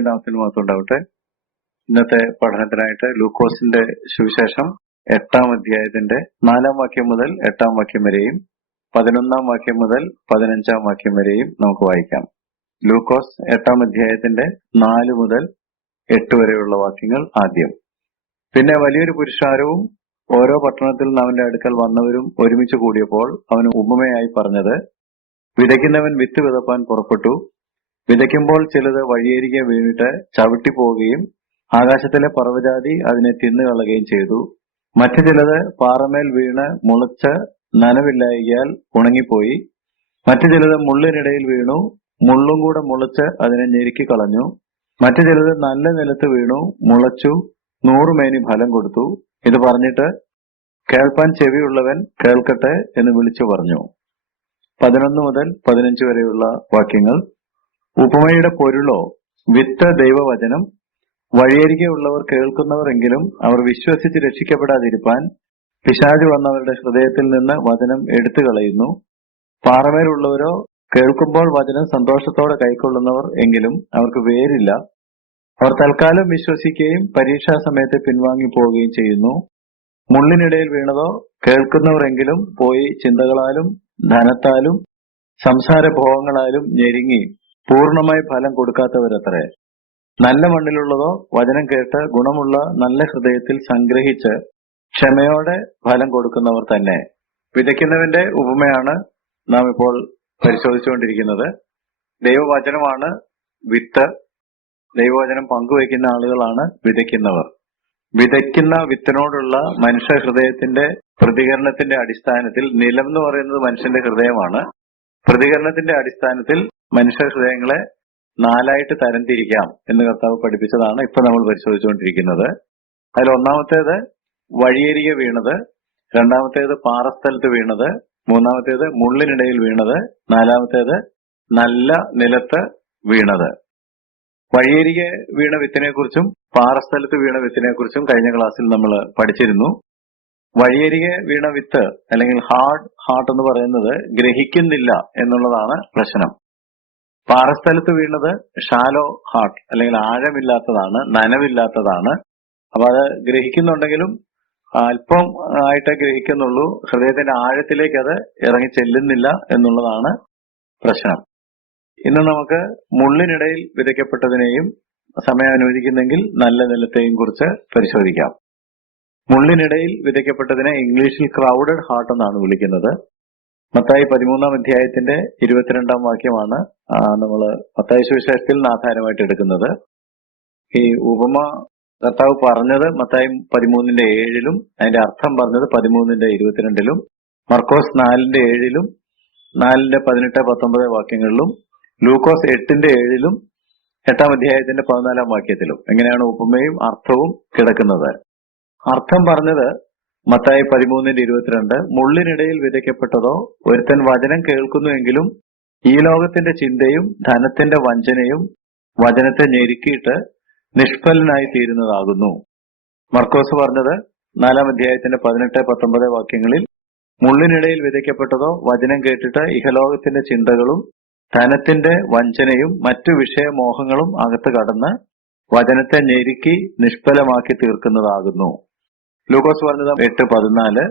നാമത്തിന് മാത്രം ഉണ്ടാവട്ടെ. ഇന്നത്തെ പഠനത്തിനായിട്ട് ലൂക്കോസിന്റെ സുവിശേഷം 8-ാം അധ്യായത്തിന്റെ 4-ാം വാക്യം മുതൽ 8-ാം വാക്യം വരെയും 11-ാം വാക്യം മുതൽ 15-ാം വാക്യം വരെയും നമുക്ക് വായിക്കാം. ലൂക്കോസ് 8-ാം അധ്യായത്തിന്റെ 4 മുതൽ 8 വരെയുള്ള വാക്യങ്ങൾ ആദ്യം. പിന്നെ വലിയൊരു പുരുഷാരവും ഓരോ പട്ടണത്തിൽ നിന്ന് അവന്റെ അടുക്കൽ വന്നവരും ഒരുമിച്ച് കൂടിയപ്പോൾ അവന് ഉപമയായി പറഞ്ഞത്, വിതയ്ക്കുന്നവൻ വിത്ത് വിതപ്പാൻ പുറപ്പെട്ടു. വിതയ്ക്കുമ്പോൾ ചിലത് വഴിയരികെ വീണിട്ട് ചവിട്ടിപ്പോവുകയും ആകാശത്തിലെ പറവജാതി അതിനെ തിന്നുകളയുകയും ചെയ്തു. മറ്റു ചിലത് പാറമേൽ വീണ് മുളച്ച് നനവില്ലായികയാൽ ഉണങ്ങിപ്പോയി. മറ്റു ചിലത് മുള്ളിനിടയിൽ വീണു, മുള്ളും കൂടെ മുളച്ച് അതിനെ ഞെരുക്കി കളഞ്ഞു. മറ്റു ചിലത് നല്ല നിലത്ത് വീണു, മുളച്ചു 100 മേനി ഫലം കൊടുത്തു. ഇത് പറഞ്ഞിട്ട്, കേൾപ്പാൻ ചെവിയുള്ളവൻ കേൾക്കട്ടെ എന്ന് വിളിച്ചു പറഞ്ഞു. 11 മുതൽ 15 വരെയുള്ള വാക്യങ്ങൾ. ഉപമയുടെ പൊരുളോ, വിത്ത് ദൈവവചനം. വഴിയരികെ ഉള്ളവർ കേൾക്കുന്നവരെങ്കിലും അവർ വിശ്വസിച്ച് രക്ഷിക്കപ്പെടാതിരിപ്പാൻ പിശാച് വന്നവരുടെ ഹൃദയത്തിൽ നിന്ന് വചനം എടുത്തു കളയുന്നു. പാറമേലുള്ളവരോ കേൾക്കുമ്പോൾ വചനം സന്തോഷത്തോടെ കൈക്കൊള്ളുന്നവർ എങ്കിലും അവർക്ക് വേരില്ല. അവർ തൽക്കാലം വിശ്വസിക്കുകയും പരീക്ഷാ സമയത്ത് പിൻവാങ്ങി പോവുകയും ചെയ്യുന്നു. മുള്ളിനിടയിൽ വീണതോ, കേൾക്കുന്നവരെങ്കിലും പോയി ചിന്തകളാലും ധനത്താലും സംസാരഭോഗങ്ങളാലും ഞെരുങ്ങി പൂർണ്ണമായി ഫലം കൊടുക്കാത്തവരത്രേ. നല്ല മണ്ണിലുള്ളതോ വചനം കേട്ട് ഗുണമുള്ള നല്ല ഹൃദയത്തിൽ സംഗ്രഹിച്ച് ക്ഷമയോടെ ഫലം കൊടുക്കുന്നവർ തന്നെ. വിതയ്ക്കുന്നവന്റെ ഉപമയാണ് നാം ഇപ്പോൾ പരിശോധിച്ചുകൊണ്ടിരിക്കുന്നത്. ദൈവവചനമാണ് വിത്ത്. ദൈവവചനം പങ്കുവയ്ക്കുന്ന ആളുകളാണ് വിതയ്ക്കുന്നവർ. വിതയ്ക്കുന്ന വിത്തിനോടുള്ള മനുഷ്യ ഹൃദയത്തിന്റെ പ്രതികരണത്തിന്റെ അടിസ്ഥാനത്തിൽ, നിലം എന്ന് പറയുന്നത് മനുഷ്യന്റെ ഹൃദയമാണ്, പ്രതികരണത്തിന്റെ അടിസ്ഥാനത്തിൽ മനുഷ്യ ഹൃദയങ്ങളെ 4ആയിട്ട് തരംതിരിക്കാം എന്ന് കർത്താവ് പഠിപ്പിച്ചതാണ് ഇപ്പൊ നമ്മൾ പരിശോധിച്ചുകൊണ്ടിരിക്കുന്നത്. അതിൽ ഒന്നാമത്തേത് വഴിയരികെ വീണത്, രണ്ടാമത്തേത് പാറസ്ഥലത്ത് വീണത്, മൂന്നാമത്തേത് മുള്ളിനിടയിൽ വീണത്, നാലാമത്തേത് നല്ല നിലത്ത് വീണത്. വഴിയരികെ വീണ വിത്തിനെ കുറിച്ചും പാറസ്ഥലത്ത് വീണ വിത്തിനെ കുറിച്ചും കഴിഞ്ഞ ക്ലാസ്സിൽ നമ്മൾ പഠിച്ചിരുന്നു. വഴിയരികെ വീണ വിത്ത് അല്ലെങ്കിൽ ഹാർട്ട് എന്ന് പറയുന്നത് ഗ്രഹിക്കുന്നില്ല എന്നുള്ളതാണ് പ്രശ്നം. പാറസ്ഥലത്ത് വീണത് ഷാലോ ഹാർട്ട് അല്ലെങ്കിൽ ആഴമില്ലാത്തതാണ്, നനവില്ലാത്തതാണ്. അപ്പൊ അത് ഗ്രഹിക്കുന്നുണ്ടെങ്കിലും അല്പം ആയിട്ടേ ഗ്രഹിക്കുന്നുള്ളൂ, ഹൃദയത്തിന്റെ ആഴത്തിലേക്ക് അത് ഇറങ്ങി ചെല്ലുന്നില്ല എന്നുള്ളതാണ് പ്രശ്നം. ഇന്ന് നമുക്ക് മുള്ളിനിടയിൽ വിതയ്ക്കപ്പെട്ടതിനെയും സമയം അനുവദിക്കുന്നെങ്കിൽ നല്ല നിലത്തെയും കുറിച്ച് പരിശോധിക്കാം. മുള്ളിനിടയിൽ വിതയ്ക്കപ്പെട്ടതിനെ ഇംഗ്ലീഷിൽ ക്രൗഡഡ് ഹാർട്ട് എന്നാണ് വിളിക്കുന്നത്. മത്തായി 13-ാം അധ്യായത്തിന്റെ 22-ാം വാക്യമാണ് നമ്മൾ മത്തായി സുവിശേഷത്തിൽ നിന്ന് ആധാരമായിട്ട് എടുക്കുന്നത്. ഈ ഉപമ കർത്താവ് പറഞ്ഞത് മത്തായി 13-ന്റെ 7-ലും അതിന്റെ അർത്ഥം പറഞ്ഞത് 13-ന്റെ 22-ലും മർക്കോസ് 4-ന്റെ 7-ലും 4-ന്റെ 18-19 വാക്യങ്ങളിലും ലൂക്കോസ് 8-ന്റെ 7-ലും 8-ാം അധ്യായത്തിന്റെ 14-ാം വാക്യത്തിലും എങ്ങനെയാണ് ഉപമയും അർത്ഥവും കിടക്കുന്നത്. അർത്ഥം പറഞ്ഞത് മത്തായി 13-ന്റെ 22, മുള്ളിനിടയിൽ വിതയ്ക്കപ്പെട്ടതോ, ഒരുത്തൻ വചനം കേൾക്കുന്നുവെങ്കിലും ഈ ലോകത്തിന്റെ ചിന്തയും ധനത്തിന്റെ വഞ്ചനയും വചനത്തെ ഞെരുക്കിയിട്ട് നിഷ്ഫലനായി തീരുന്നതാകുന്നു. മർക്കോസ് പറഞ്ഞത് 4-ാം അധ്യായത്തിന്റെ 18-19 വാക്യങ്ങളിൽ, മുള്ളിനിടയിൽ വിതയ്ക്കപ്പെട്ടതോ വചനം കേട്ടിട്ട് ഇഹലോകത്തിന്റെ ചിന്തകളും ധനത്തിന്റെ വഞ്ചനയും മറ്റു വിഷയമോഹങ്ങളും അകത്ത് കടന്ന് വചനത്തെ ഞെരുക്കി നിഷ്ഫലമാക്കി തീർക്കുന്നതാകുന്നു. ലൂക്കോസ് പറഞ്ഞത് 8:14,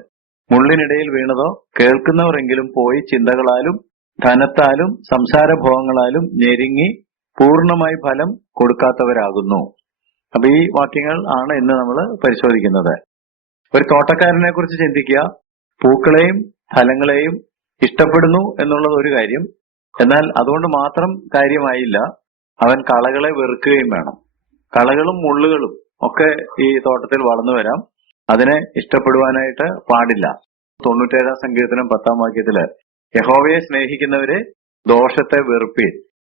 മുള്ളിനിടയിൽ വീണതോ കേൾക്കുന്നവരെങ്കിലും പോയി ചിന്തകളാലും ധനത്താലും സംസാരഭോഗങ്ങളാലും ഞെരുങ്ങി പൂർണ്ണമായി ഫലം കൊടുക്കാത്തവരാകുന്നു. അപ്പൊ ഈ വാക്യങ്ങൾ ആണ് ഇന്ന് നമ്മൾ പരിശോധിക്കുന്നത്. ഒരു തോട്ടക്കാരനെ കുറിച്ച് ചിന്തിക്കുക. പൂക്കളെയും ഫലങ്ങളെയും ഇഷ്ടപ്പെടുന്നു എന്നുള്ളത് ഒരു കാര്യം. എന്നാൽ അതുകൊണ്ട് മാത്രം കാര്യമായില്ല, അവൻ കളകളെ വെറുക്കുകയും വേണം. കളകളും മുള്ളുകളും ഒക്കെ ഈ തോട്ടത്തിൽ വളർന്നു വരാം. അതിനെ ഇഷ്ടപ്പെടുവാനായിട്ട് പാടില്ല. 97-ാം സങ്കീർത്തനം 10-ാം വാക്യത്തില്, യഹോവയെ സ്നേഹിക്കുന്നവരെ ദോഷത്തെ വെറുപ്പീൻ.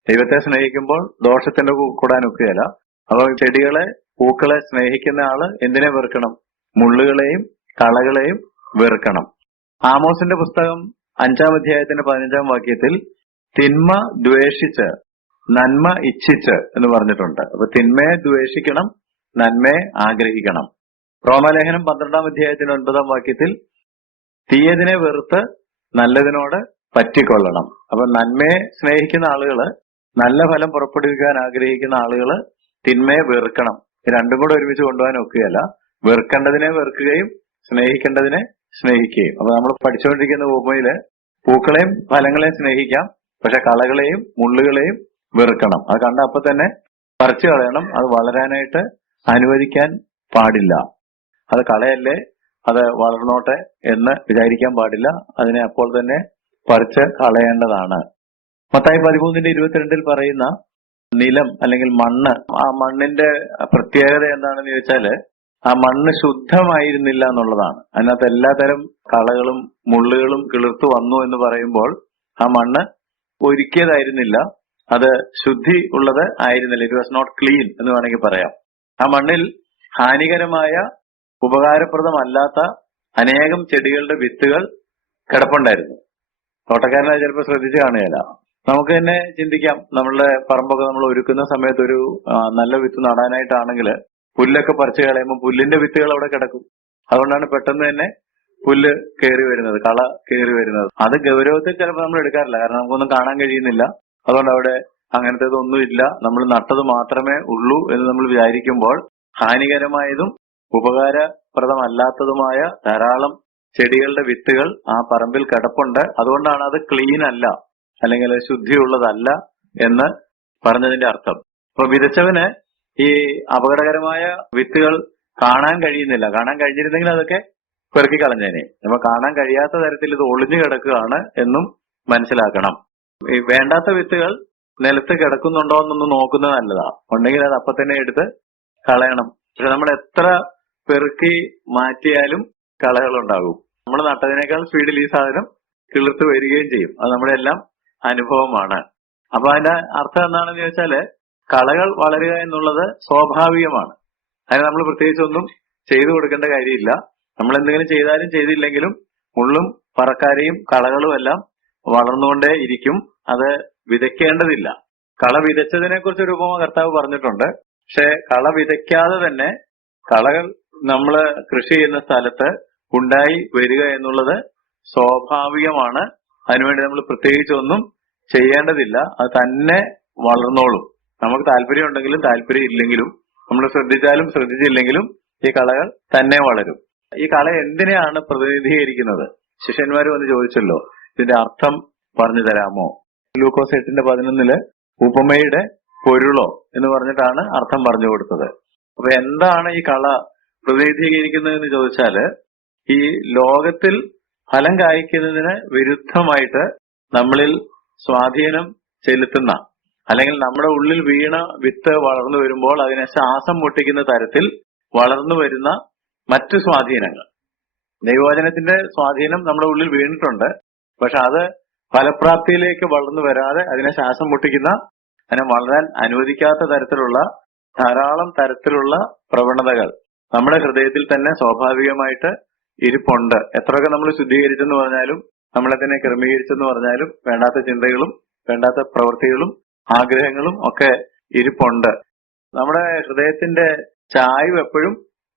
ദൈവത്തെ സ്നേഹിക്കുമ്പോൾ ദോഷത്തിന്റെ കൂടാനൊക്കുകയല്ല. അപ്പൊ ചെടികളെ പൂക്കളെ സ്നേഹിക്കുന്ന ആള് എന്തിനെ വെറുക്കണം? മുള്ളുകളെയും കളകളെയും വെറുക്കണം. ആമോസിന്റെ പുസ്തകം 5-ാം അധ്യായത്തിന്റെ 15-ാം വാക്യത്തിൽ തിന്മ ദ്വേഷിച്ച് നന്മ ഇച്ഛിച്ച് എന്ന് പറഞ്ഞിട്ടുണ്ട്. അപ്പൊ തിന്മയെ ദ്വേഷിക്കണം, നന്മയെ ആഗ്രഹിക്കണം. റോമാലേഖനം 12-ാം അധ്യായത്തിന്റെ 9-ാം വാക്യത്തിൽ തീയതിനെ വെറുത്ത് നല്ലതിനോട് പറ്റിക്കൊള്ളണം. അപ്പൊ നന്മയെ സ്നേഹിക്കുന്ന ആളുകള് നല്ല ഫലം പുറപ്പെടുവിക്കാൻ ആഗ്രഹിക്കുന്ന ആളുകൾ തിന്മയെ വെറുക്കണം. രണ്ടും കൂടെ ഒരുമിച്ച് കൊണ്ടുപോകാൻ ഒക്കുകയല്ല. വെറുക്കേണ്ടതിനെ വെറുക്കുകയും സ്നേഹിക്കേണ്ടതിനെ സ്നേഹിക്കുകയും. അപ്പൊ നമ്മൾ പഠിച്ചുകൊണ്ടിരിക്കുന്ന ഉപമയില് പൂക്കളെയും ഫലങ്ങളെയും സ്നേഹിക്കാം, പക്ഷെ കളകളെയും മുള്ളുകളെയും വെറുക്കണം. അത് കണ്ട അപ്പൊ തന്നെ പറിച്ചു കളയണം. അത് വളരാനായിട്ട് അനുവദിക്കാൻ പാടില്ല. അത് കളയല്ലേ, അത് വളർന്നോട്ടെ എന്ന് വിചാരിക്കാൻ പാടില്ല. അതിനെ അപ്പോൾ തന്നെ പറിച്ച് കളയേണ്ടതാണ്. മത്തായി 13:22 പറയുന്ന നിലം അല്ലെങ്കിൽ മണ്ണ്, ആ മണ്ണിന്റെ പ്രത്യേകത എന്താണെന്ന് ചോദിച്ചാല് ആ മണ്ണ് ശുദ്ധമായിരുന്നില്ല എന്നുള്ളതാണ്. അതിനകത്ത് എല്ലാതരം കളകളും മുള്ളുകളും കിളിർത്തു വന്നു എന്ന് പറയുമ്പോൾ ആ മണ്ണ് ഒരുക്കിയതായിരുന്നില്ല, അത് ശുദ്ധി ഉള്ളത് ആയിരുന്നില്ല. ഇറ്റ് വാസ് നോട്ട് ക്ലീൻ എന്ന് വേണമെങ്കിൽ പറയാം. ആ മണ്ണിൽ ഹാനികരമായ ഉപകാരപ്രദമല്ലാത്ത അനേകം ചെടികളുടെ വിത്തുകൾ കിടപ്പുണ്ടായിരുന്നു. തോട്ടക്കാരനെ ചിലപ്പോൾ ശ്രദ്ധിച്ചു കാണുകയില്ല. നമുക്ക് തന്നെ ചിന്തിക്കാം, നമ്മളുടെ പറമ്പൊക്കെ നമ്മൾ ഒരുക്കുന്ന സമയത്ത് ഒരു നല്ല വിത്ത് നടാനായിട്ടാണെങ്കിൽ പുല്ലൊക്കെ പറിച്ചു കളയുമ്പോൾ പുല്ലിന്റെ വിത്തുകൾ അവിടെ കിടക്കും. അതുകൊണ്ടാണ് പെട്ടെന്ന് തന്നെ പുല്ല് കയറി വരുന്നത്, കള കയറി വരുന്നത്. അത് ഗൗരവത്തിൽ ചിലപ്പോൾ നമ്മൾ എടുക്കാറില്ല, കാരണം നമുക്കൊന്നും കാണാൻ കഴിയുന്നില്ല. അതുകൊണ്ട് അവിടെ അങ്ങനത്തേതൊന്നും ഇല്ല, നമ്മൾ നട്ടത് മാത്രമേ ഉള്ളൂ എന്ന് നമ്മൾ വിചാരിക്കുമ്പോൾ ഹാനികരമായതും ഉപകാരപ്രദമല്ലാത്തതുമായ ധാരാളം ചെടികളുടെ വിത്തുകൾ ആ പറമ്പിൽ കിടപ്പുണ്ട്. അതുകൊണ്ടാണ് അത് ക്ലീൻ അല്ല, അല്ലെങ്കിൽ ശുദ്ധിയുള്ളതല്ല എന്ന് പറഞ്ഞതിന്റെ അർത്ഥം. അപ്പൊ വിതച്ചവന് ഈ അപകടകരമായ വിത്തുകൾ കാണാൻ കഴിയുന്നില്ല. കാണാൻ കഴിഞ്ഞിരുന്നെങ്കിൽ അതൊക്കെ പെറുക്കി കളഞ്ഞേനെ. അപ്പൊ കാണാൻ കഴിയാത്ത തരത്തിൽ ഇത് ഒളിഞ്ഞു കിടക്കുകയാണ് എന്നും മനസ്സിലാക്കണം. ഈ വേണ്ടാത്ത വിത്തുകൾ നിലത്ത് കിടക്കുന്നുണ്ടോ എന്നൊന്ന് നോക്കുന്നത് നല്ലതാ. ഉണ്ടെങ്കിൽ അത് അപ്പൊ തന്നെ എടുത്ത് കളയണം. പക്ഷെ നമ്മൾ എത്ര പെറുക്കി മാറ്റിയാലും കളകളുണ്ടാകും. നമ്മൾ നട്ടതിനേക്കാൾ സ്പീഡിൽ ഈ സാധനം കിളിർത്ത് വരികയും ചെയ്യും. അത് നമ്മുടെ എല്ലാം അനുഭവമാണ്. അപ്പൊ അതിന്റെ അർത്ഥം എന്താണെന്ന് ചോദിച്ചാല് കളകൾ വളരുക എന്നുള്ളത് സ്വാഭാവികമാണ്. അതിന് നമ്മൾ പ്രത്യേകിച്ചൊന്നും ചെയ്തു കൊടുക്കേണ്ട കാര്യമില്ല. നമ്മൾ എന്തെങ്കിലും ചെയ്താലും ചെയ്തില്ലെങ്കിലും മുള്ളും പറക്കാരയും കളകളും എല്ലാം വളർന്നുകൊണ്ടേ ഇരിക്കും. അത് വിതയ്ക്കേണ്ടതില്ല. കള വിതച്ചതിനെ കുറിച്ച് ഒരു ഉപമ കർത്താവ് പറഞ്ഞിട്ടുണ്ട്. പക്ഷെ കള വിതയ്ക്കാതെ തന്നെ കളകൾ നമ്മൾ കൃഷി ചെയ്യുന്ന സ്ഥലത്ത് ഉണ്ടായി വരിക എന്നുള്ളത് സ്വാഭാവികമാണ്. അതിനുവേണ്ടി നമ്മൾ പ്രത്യേകിച്ചൊന്നും ചെയ്യേണ്ടതില്ല. അത് തന്നെ വളർന്നോളും. നമുക്ക് താല്പര്യം ഉണ്ടെങ്കിലും താല്പര്യം ഇല്ലെങ്കിലും, നമ്മൾ ശ്രദ്ധിച്ചാലും ശ്രദ്ധിച്ചില്ലെങ്കിലും ഈ കളകൾ തന്നെ വളരും. ഈ കള എന്തിനെയാണ് പ്രതിനിധീകരിക്കുന്നത്? ശിഷ്യന്മാർ വന്ന് ചോദിച്ചല്ലോ, ഇതിന്റെ അർത്ഥം പറഞ്ഞു തരാമോ? ലൂക്കോസ് 8:11 ഉപമയുടെ പൊരുളോ എന്ന് പറഞ്ഞിട്ടാണ് അർത്ഥം പറഞ്ഞു കൊടുത്തത്. അപ്പൊ എന്താണ് ഈ കള പ്രതിനിധീകരിക്കുന്നതെന്ന് ചോദിച്ചാല്, ഈ ലോകത്തിൽ ഫലം കായ്ക്കുന്നതിന് വിരുദ്ധമായിട്ട് നമ്മളിൽ സ്വാധീനം ചെലുത്തുന്ന, അല്ലെങ്കിൽ നമ്മുടെ ഉള്ളിൽ വീണ വിത്ത് വളർന്നു വരുമ്പോൾ അതിനെ ശ്വാസം മുട്ടിക്കുന്ന തരത്തിൽ വളർന്നു വരുന്ന മറ്റു സ്വാധീനങ്ങൾ. ദൈവവചനത്തിന്റെ സ്വാധീനം നമ്മുടെ ഉള്ളിൽ വീണിട്ടുണ്ട്, പക്ഷെ അത് ഫലപ്രാപ്തിയിലേക്ക് വളർന്നു വരാതെ അതിനെ ശ്വാസം മുട്ടിക്കുന്ന, അതിനെ വളരാൻ അനുവദിക്കാത്ത തരത്തിലുള്ള ധാരാളം തരത്തിലുള്ള പ്രവണതകൾ നമ്മുടെ ഹൃദയത്തിൽ തന്നെ സ്വാഭാവികമായിട്ട് ഇരിപ്പുണ്ട്. എത്രയൊക്കെ നമ്മൾ ശുദ്ധീകരിച്ചെന്ന് പറഞ്ഞാലും, നമ്മളതിനെ ക്രമീകരിച്ചെന്ന് പറഞ്ഞാലും, വേണ്ടാത്ത ചിന്തകളും വേണ്ടാത്ത പ്രവൃത്തികളും ആഗ്രഹങ്ങളും ഒക്കെ ഇരിപ്പുണ്ട്. നമ്മുടെ ഹൃദയത്തിന്റെ ചായ്വ് എപ്പോഴും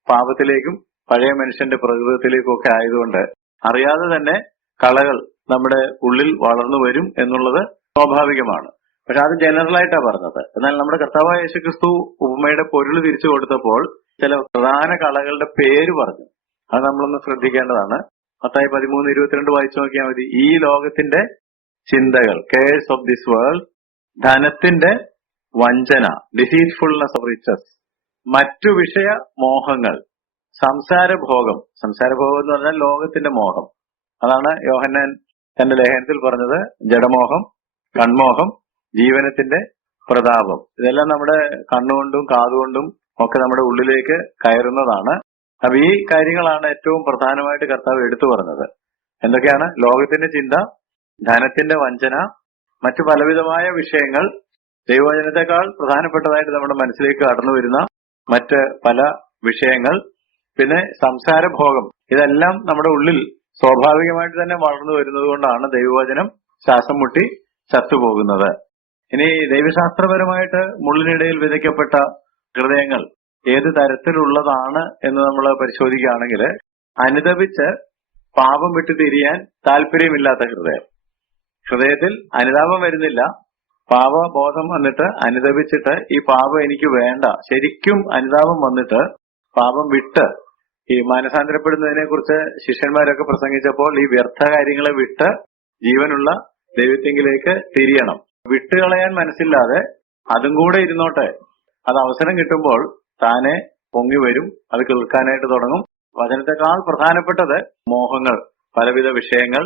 പാപത്തിലേക്കും പഴയ മനുഷ്യന്റെ പ്രകൃതത്തിലേക്കും ഒക്കെ ആയതുകൊണ്ട് അറിയാതെ തന്നെ കളകൾ നമ്മുടെ ഉള്ളിൽ വളർന്നു വരും എന്നുള്ളത് സ്വാഭാവികമാണ്. പക്ഷെ അത് ജനറലായിട്ടാണ് പറഞ്ഞത്. എന്നാൽ നമ്മുടെ കർത്താവായ യേശുക്രിസ്തു ഉപമയുടെ പൊരുൾ തിരിച്ചു കൊടുത്തപ്പോൾ ചില പ്രധാന കളകളുടെ പേര് പറഞ്ഞു. അത് നമ്മളൊന്ന് ശ്രദ്ധിക്കേണ്ടതാണ്. മത്തായി 13:22 വായിച്ചു നോക്കിയാൽ മതി. ഈ ലോകത്തിന്റെ ചിന്തകൾ, കെയർസ് ഓഫ് ദിസ് വേൾഡ്, ധനത്തിന്റെ വഞ്ചന, ഡിസീറ്റ്ഫുൾനെസ് ഓഫ് റിച്ചസ്, മറ്റു വിഷയ മോഹങ്ങൾ, സംസാരഭോഗം. സംസാരഭോഗം എന്ന് പറഞ്ഞാൽ ലോകത്തിന്റെ മോഹം. അതാണ് യോഹന്നാൻ തന്റെ ലേഖനത്തിൽ പറഞ്ഞത്. ജഡമോഹം, കൺമോഹം, ജീവനത്തിന്റെ പ്രതാപം. ഇതെല്ലാം നമ്മുടെ കണ്ണുകൊണ്ടും കാതുകൊണ്ടും ഒക്കെ നമ്മുടെ ഉള്ളിലേക്ക് കയറുന്നതാണ്. അപ്പൊ ഈ കാര്യങ്ങളാണ് ഏറ്റവും പ്രധാനമായിട്ട് കർത്താവ് എടുത്തു പറഞ്ഞത്. എന്തൊക്കെയാണ്? ലോകത്തിന്റെ ചിന്ത, ധനത്തിന്റെ വഞ്ചന, മറ്റു പലവിധമായ വിഷയങ്ങൾ, ദൈവവചനത്തെക്കാൾ പ്രധാനപ്പെട്ടതായിട്ട് നമ്മുടെ മനസ്സിലേക്ക് കടന്നു വരുന്ന മറ്റ് പല വിഷയങ്ങൾ, പിന്നെ സംസാരഭോഗം. ഇതെല്ലാം നമ്മുടെ ഉള്ളിൽ സ്വാഭാവികമായിട്ട് തന്നെ വളർന്നു വരുന്നത് കൊണ്ടാണ് ദൈവവചനം ശ്വാസം മുട്ടി ചത്തുപോകുന്നത്. ഇനി ദൈവശാസ്ത്രപരമായിട്ട് മുള്ളിനിടയിൽ വിതയ്ക്കപ്പെട്ട ഹൃദയങ്ങൾ ഏത് തരത്തിലുള്ളതാണ് എന്ന് നമ്മൾ പരിശോധിക്കുകയാണെങ്കിൽ, അനുതപിച്ച് പാപം വിട്ടു തിരിയാൻ താല്പര്യമില്ലാത്ത ഹൃദയം. ഹൃദയത്തിൽ അനുതാപം വരുന്നില്ല, പാപബോധം വന്നിട്ട് അനുതപിച്ചിട്ട് ഈ പാപം എനിക്ക് വേണ്ട, ശരിക്കും അനുതാപം വന്നിട്ട് പാപം വിട്ട് ഈ മാനസാന്തരപ്പെടുന്നതിനെ കുറിച്ച് ശിഷ്യന്മാരൊക്കെ പ്രസംഗിച്ചപ്പോൾ ഈ വ്യർത്ഥ കാര്യങ്ങളെ വിട്ട് ജീവനുള്ള ദൈവത്തെങ്കിലേക്ക് തിരിയണം. വിട്ടുകളയാൻ മനസ്സില്ലാതെ അതും കൂടെ ഇരുന്നോട്ടെ, അത് അവസരം കിട്ടുമ്പോൾ താനെ പൊങ്ങി വരും, അത് കേൾക്കാനായിട്ട് തുടങ്ങും. വചനത്തെക്കാൾ പ്രധാനപ്പെട്ടത് മോഹങ്ങൾ, പലവിധ വിഷയങ്ങൾ,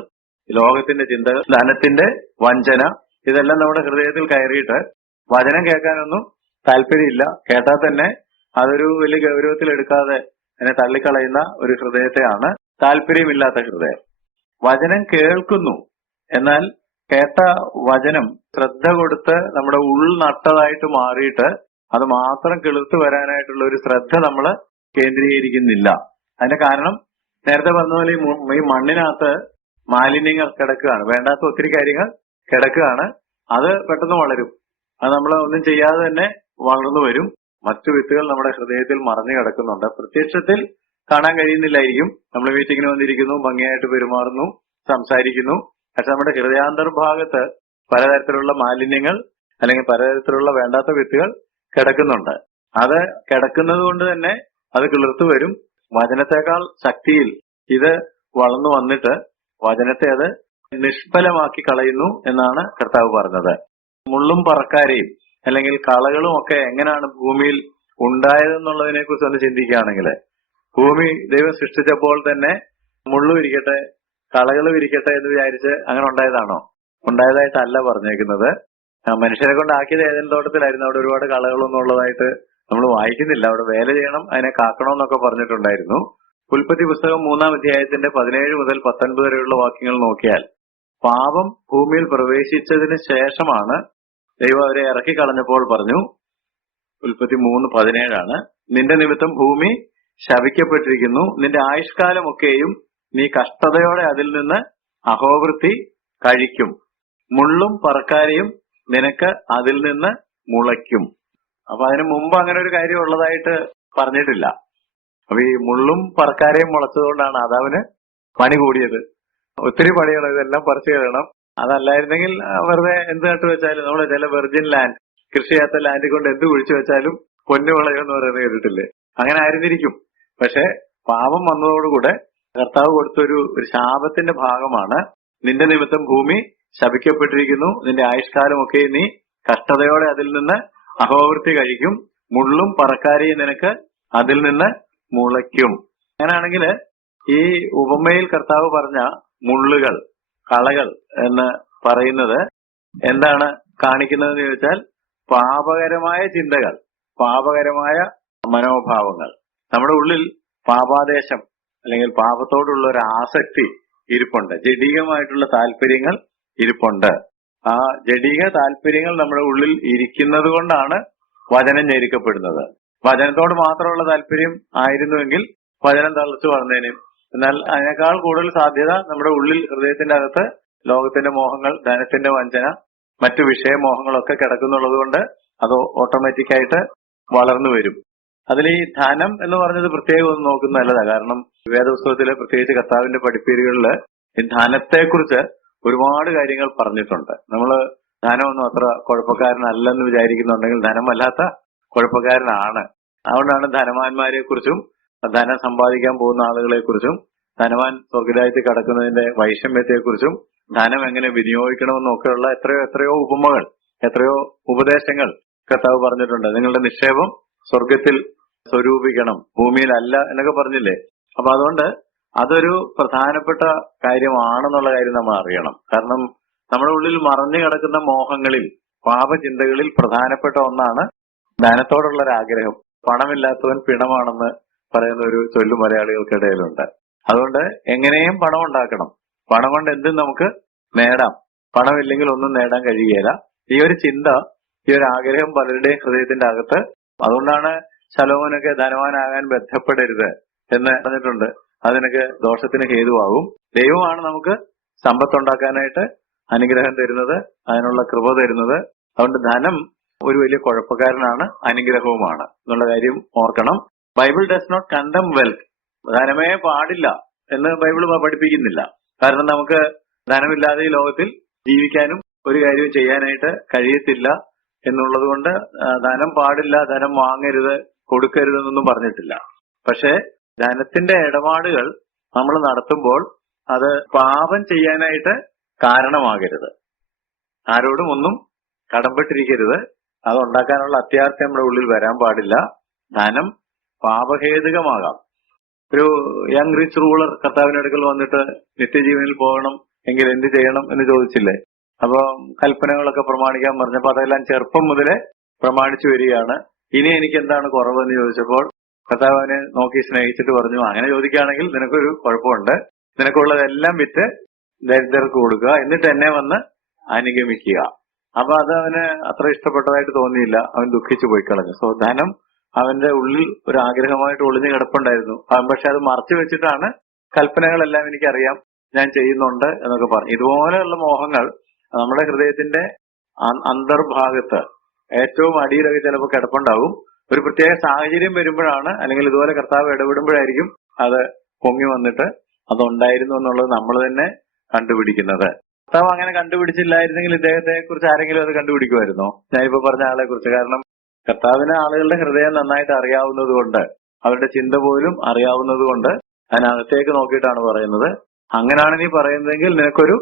ലോകത്തിന്റെ ചിന്തകൾ, ധനത്തിന്റെ വഞ്ചന, ഇതെല്ലാം നമ്മുടെ ഹൃദയത്തിൽ കയറിയിട്ട് വചനം കേൾക്കാനൊന്നും താല്പര്യമില്ല. കേട്ടാൽ തന്നെ അതൊരു വലിയ ഗൗരവത്തിൽ എടുക്കാതെ അതിനെ തള്ളിക്കളയുന്ന ഒരു ഹൃദയത്തെയാണ് താല്പര്യമില്ലാത്ത ഹൃദയം. വചനം കേൾക്കുന്നു, എന്നാൽ കേട്ട വചനം ശ്രദ്ധ കൊടുത്ത് നമ്മുടെ ഉൾനട്ടതായിട്ട് മാറിയിട്ട് അത് മാത്രം കിളിർത്തു വരാനായിട്ടുള്ള ഒരു ശ്രദ്ധ നമ്മൾ കേന്ദ്രീകരിക്കുന്നില്ല. അതിന്റെ കാരണം നേരത്തെ പറഞ്ഞ പോലെ ഈ മണ്ണിനകത്ത് മാലിന്യങ്ങൾ കിടക്കുകയാണ്, വേണ്ടാത്ത ഒത്തിരി കാര്യങ്ങൾ കിടക്കുകയാണ്. അത് പെട്ടെന്ന് വളരും, അത് നമ്മൾ ഒന്നും ചെയ്യാതെ തന്നെ വളർന്നു വരും. മറ്റു വിത്തുകൾ നമ്മുടെ ഹൃദയത്തിൽ മറഞ്ഞു കിടക്കുന്നുണ്ട്. പ്രത്യക്ഷത്തിൽ കാണാൻ കഴിയുന്നില്ലായിരിക്കും. നമ്മൾ മീറ്റിങ്ങിന് വന്നിരിക്കുന്നു, ഭംഗിയായിട്ട് പെരുമാറുന്നു, സംസാരിക്കുന്നു. പക്ഷെ നമ്മുടെ ഹൃദയാന്തർഭാഗത്ത് പലതരത്തിലുള്ള മാലിന്യങ്ങൾ അല്ലെങ്കിൽ പലതരത്തിലുള്ള വേണ്ടാത്ത വിത്തുകൾ കിടക്കുന്നുണ്ട്. അത് കിടക്കുന്നത് കൊണ്ട് തന്നെ അത് കിളിർത്തു വരും. വചനത്തെക്കാൾ ശക്തിയിൽ ഇത് വളർന്നു വന്നിട്ട് വചനത്തെ അത് നിഷ്ഫലമാക്കി കളയുന്നു എന്നാണ് കർത്താവ് പറഞ്ഞത്. മുള്ളും പറക്കാരെയും അല്ലെങ്കിൽ കളകളും ഒക്കെ എങ്ങനെയാണ് ഭൂമിയിൽ ഉണ്ടായതെന്നുള്ളതിനെ കുറിച്ച് ഒന്ന് ചിന്തിക്കുകയാണെങ്കിൽ, ഭൂമി ദൈവം സൃഷ്ടിച്ചപ്പോൾ തന്നെ മുള്ളും ഇരിക്കട്ടെ കളകളും ഇരിക്കട്ടെ എന്ന് വിചാരിച്ച് അങ്ങനെ ഉണ്ടായതാണോ? ഉണ്ടായതായിട്ടല്ല പറഞ്ഞേക്കുന്നത്. മനുഷ്യരെ കൊണ്ട് ആക്കിയത് ഏതൻ തോട്ടത്തിലായിരുന്നു. അവിടെ ഒരുപാട് കളകളൊന്നും ഉള്ളതായിട്ട് നമ്മൾ വായിക്കുന്നില്ല. അവിടെ വേല ചെയ്യണം, അതിനെ കാക്കണമെന്നൊക്കെ പറഞ്ഞിട്ടുണ്ടായിരുന്നു. ഉൽപ്പത്തി പുസ്തകം 3-ാം അധ്യായത്തിന്റെ 17 മുതൽ 19 വരെയുള്ള വാക്യങ്ങൾ നോക്കിയാൽ പാപം ഭൂമിയിൽ പ്രവേശിച്ചതിന് ശേഷമാണ് ദൈവം അവരെ ഇറക്കി കളഞ്ഞപ്പോൾ പറഞ്ഞു, ഉൽപ്പത്തി 3:17 നിന്റെ നിമിത്തം ഭൂമി ശപിക്കപ്പെട്ടിരിക്കുന്നു, നിന്റെ ആയുഷ്കാലമൊക്കെയും നീ കഷ്ടതയോടെ അതിൽ നിന്ന് അഹോവൃത്തി കഴിക്കും, മുള്ളും പറക്കാരെയും നിനക്ക് അതിൽ നിന്ന് മുളയ്ക്കും. അപ്പൊ അതിനു മുമ്പ് അങ്ങനെ ഒരു കാര്യം ഉള്ളതായിട്ട് പറഞ്ഞിട്ടില്ല. അപ്പൊ ഈ മുള്ളും പറക്കാരെയും മുളച്ചതുകൊണ്ടാണ് ആദാമിന് പണി കൂടിയത്. ഒത്തിരി പണികൾ ഇതെല്ലാം പറിച്ചു കളയണം. അതല്ലായിരുന്നെങ്കിൽ വെറുതെ എന്ത് നട്ടു വെച്ചാലും, നമ്മള് ചില വെർജിൻ ലാൻഡ്, കൃഷി ചെയ്യാത്ത ലാൻഡിൽ കൊണ്ട് എന്ത് കുഴിച്ചു വെച്ചാലും പൊന്നു വിളയെന്ന് പറയുന്നത് കേട്ടിട്ടില്ലേ? അങ്ങനെ ആയിരുന്നിരിക്കും. പക്ഷെ പാപം വന്നതോടുകൂടെ കർത്താവ് കൊടുത്തൊരു ശാപത്തിന്റെ ഭാഗമാണ്, നിന്റെ നിമിത്തം ഭൂമി ശപിക്കപ്പെട്ടിരിക്കുന്നു, നിന്റെ ആയുഷ്കാലമൊക്കെ നീ കഷ്ടതയോടെ അതിൽ നിന്ന് അഹോവൃത്തി കഴിക്കും, മുള്ളും പറക്കാരെയും നിനക്ക് അതിൽ നിന്ന് മുളയ്ക്കും. അങ്ങനെയാണെങ്കിൽ ഈ ഉപമയിൽ കർത്താവ് പറഞ്ഞ മുള്ളുകൾ, കളകൾ എന്ന് പറയുന്നത് എന്താണ് കാണിക്കുന്നതെന്ന് ചോദിച്ചാൽ, പാപകരമായ ചിന്തകൾ, പാപകരമായ മനോഭാവങ്ങൾ, നമ്മുടെ ഉള്ളിൽ പാപാദേശം അല്ലെങ്കിൽ പാപത്തോടുള്ള ഒരു ആസക്തി ഇരിപ്പുണ്ട്, ജഡീകമായിട്ടുള്ള താല്പര്യങ്ങൾ ഇരിപ്പുണ്ട്. ആ ജഡീക താല്പര്യങ്ങൾ നമ്മുടെ ഉള്ളിൽ ഇരിക്കുന്നത് കൊണ്ടാണ് വചനം ഞെരുക്കപ്പെടുന്നത്. വചനത്തോട് മാത്രമുള്ള താല്പര്യം ആയിരുന്നുവെങ്കിൽ വചനം തളച്ചു വളർന്നേനും. എന്നാൽ അതിനേക്കാൾ കൂടുതൽ സാധ്യത നമ്മുടെ ഉള്ളിൽ, ഹൃദയത്തിന്റെ അകത്ത് ലോകത്തിന്റെ മോഹങ്ങൾ, ധനത്തിന്റെ വഞ്ചന, മറ്റു വിഷയമോഹങ്ങളൊക്കെ കിടക്കുന്നുള്ളത് കൊണ്ട് അത് ഓട്ടോമാറ്റിക്കായിട്ട് വളർന്നു വരും. അതിൽ ഈ ധനം എന്ന് പറഞ്ഞത് പ്രത്യേകം ഒന്നും നോക്കുന്ന നല്ലതാണ്. കാരണം വേദപുസ്തകത്തിലെ പ്രത്യേകിച്ച് കർത്താവിന്റെ പഠിപ്പീരുകളിൽ ഈ ധനത്തെക്കുറിച്ച് ഒരുപാട് കാര്യങ്ങൾ പറഞ്ഞിട്ടുണ്ട്. നമ്മൾ ധനമൊന്നും അത്ര കുഴപ്പക്കാരനല്ലെന്ന് വിചാരിക്കുന്നുണ്ടെങ്കിൽ ധനമല്ലാത്ത കുഴപ്പക്കാരനാണ്. അതുകൊണ്ടാണ് ധനവാന്മാരെ കുറിച്ചും ധനം സമ്പാദിക്കാൻ പോകുന്ന ആളുകളെ കുറിച്ചും ധനവാൻ സ്വർഗരാജ്യത്തിൽ കടക്കുന്നതിന്റെ വൈഷമ്യത്തെക്കുറിച്ചും ധനം എങ്ങനെ വിനിയോഗിക്കണമെന്നൊക്കെയുള്ള എത്രയോ ഉപമകൾ, എത്രയോ ഉപദേശങ്ങൾ കർത്താവ് പറഞ്ഞിട്ടുണ്ട്. നിങ്ങളുടെ നിക്ഷേപം സ്വർഗത്തിൽ സ്വരൂപിക്കണം, ഭൂമിയിലല്ല എന്നൊക്കെ പറഞ്ഞില്ലേ. അപ്പൊ അതുകൊണ്ട് അതൊരു പ്രധാനപ്പെട്ട കാര്യമാണെന്നുള്ള കാര്യം നമ്മൾ അറിയണം. കാരണം നമ്മുടെ ഉള്ളിൽ മറഞ്ഞു കിടക്കുന്ന മോഹങ്ങളിൽ, പാപചിന്തകളിൽ പ്രധാനപ്പെട്ട ഒന്നാണ് ധനത്തോടുള്ള ഒരു ആഗ്രഹം. പണമില്ലാത്തവൻ പിണമാണെന്ന് പറയുന്ന ഒരു ചൊല്ലു മലയാളികൾക്കിടയിലുണ്ട്. അതുകൊണ്ട് എങ്ങനെയും പണം ഉണ്ടാക്കണം, പണം കൊണ്ട് എന്തും നമുക്ക് നേടാം, പണമില്ലെങ്കിൽ ഒന്നും നേടാൻ കഴിയുകയില്ല. ഈ ഒരു ചിന്ത, ഈ ഒരു ആഗ്രഹം പലരുടെയും ഹൃദയത്തിന്റെ അകത്ത്. അതുകൊണ്ടാണ് ശലോമോനൊക്കെ ധനവാനാകാൻ ബന്ധപ്പെടരുത് എന്ന് പറഞ്ഞിട്ടുണ്ട്. അതിനൊക്കെ ദോഷത്തിന് ഹേതുവാകും. ദൈവമാണ് നമുക്ക് സമ്പത്തുണ്ടാക്കാനായിട്ട് അനുഗ്രഹം തരുന്നത്, അതിനുള്ള കൃപ തരുന്നത്. അതുകൊണ്ട് ധനം ഒരു വലിയ കുഴപ്പക്കാരനാണ്, അനുഗ്രഹവുമാണ് എന്നുള്ള കാര്യം ഓർക്കണം. ബൈബിൾ ഡസ് നോട്ട് കണ്ടം വെൽത്ത്. ധനമേ പാടില്ല എന്ന് ബൈബിൾ പഠിപ്പിക്കുന്നില്ല. കാരണം നമുക്ക് ധനമില്ലാതെ ഈ ലോകത്തിൽ ജീവിക്കാനും ഒരു കാര്യവും ചെയ്യാനായിട്ട് കഴിയത്തില്ല എന്നുള്ളത് കൊണ്ട് ധനം പാടില്ല, ധനം വാങ്ങരുത്, കൊടുക്കരുതെന്നൊന്നും പറഞ്ഞിട്ടില്ല. പക്ഷെ ധനത്തിന്റെ ഇടപാടുകൾ നമ്മൾ നടത്തുമ്പോൾ അത് പാപം ചെയ്യാനായിട്ട് കാരണമാകരുത്. ആരോടും ഒന്നും കടംപെട്ടിരിക്കരുത്. അത് ഉണ്ടാക്കാനുള്ള അത്യാർത്ഥി നമ്മുടെ ഉള്ളിൽ വരാൻ പാടില്ല. ധനം പാപഹേതുകമാകാം. ഒരു യങ് റിച്ച് റൂളർ കർത്താവിന്റെ അടുക്കൽ വന്നിട്ട് നിത്യജീവനിൽ പോകണം എങ്കിൽ എന്ത് ചെയ്യണം എന്ന് ചോദിച്ചില്ലേ? അപ്പൊ കൽപ്പനകളൊക്കെ പ്രമാണിക്കാൻ പറഞ്ഞപ്പോ അതെല്ലാം ചെറുപ്പം മുതലേ പ്രമാണിച്ചു വരികയാണ്. ഇനി എനിക്ക് എന്താണ് കുറവെന്ന് ചോദിച്ചപ്പോൾ കർത്താവ് അവനെ നോക്കി സ്നേഹിച്ചിട്ട് പറഞ്ഞു, അങ്ങനെ ചോദിക്കുകയാണെങ്കിൽ നിനക്കൊരു കുഴപ്പമുണ്ട്. നിനക്കുള്ളതെല്ലാം വിറ്റ് ദരിദ്രർക്ക് കൊടുക്കുക, എന്നിട്ട് എന്നെ വന്ന് അനുഗമിക്കുക. അപ്പൊ അത് അവന് അത്ര ഇഷ്ടപ്പെട്ടതായിട്ട് തോന്നിയില്ല. അവൻ ദുഃഖിച്ചു പോയി കളഞ്ഞു. സോ ധനം അവന്റെ ഉള്ളിൽ ഒരു ആഗ്രഹമായിട്ട് ഒളിഞ്ഞു കിടപ്പുണ്ടായിരുന്നു. അവൻ പക്ഷെ അത് മറച്ചു വെച്ചിട്ടാണ് കൽപ്പനകളെല്ലാം എനിക്കറിയാം, ഞാൻ ചെയ്യുന്നുണ്ട് എന്നൊക്കെ പറഞ്ഞു. ഇതുപോലെയുള്ള മോഹങ്ങൾ നമ്മുടെ ഹൃദയത്തിന്റെ അന്തർഭാഗത്ത് ഏറ്റവും അടിയിലൊക്കെ ചിലപ്പോൾ കിടപ്പുണ്ടാവും. ഒരു പ്രത്യേക സാഹചര്യം വരുമ്പോഴാണ്, അല്ലെങ്കിൽ ഇതുപോലെ കർത്താവ് ഇടപെടുമ്പോഴായിരിക്കും അത് പൊങ്ങി വന്നിട്ട് അതുണ്ടായിരുന്നു എന്നുള്ളത് നമ്മൾ തന്നെ കണ്ടുപിടിക്കുന്നത്. കർത്താവ് അങ്ങനെ കണ്ടുപിടിച്ചില്ലായിരുന്നെങ്കിൽ ഇദ്ദേഹത്തെ കുറിച്ച് ആരെങ്കിലും അത് കണ്ടുപിടിക്കുമായിരുന്നോ? ഞാനിപ്പോ പറഞ്ഞ ആളെ കുറിച്ച്. കാരണം കർത്താവിന് ആളുകളുടെ ഹൃദയം നന്നായിട്ട് അറിയാവുന്നത് കൊണ്ട്, അവരുടെ ചിന്ത പോലും അറിയാവുന്നത് കൊണ്ട് അതിനകത്തേക്ക് നോക്കിയിട്ടാണ് പറയുന്നത്. അങ്ങനെയാണ് നീ പറയുന്നതെങ്കിൽ നിനക്കൊരു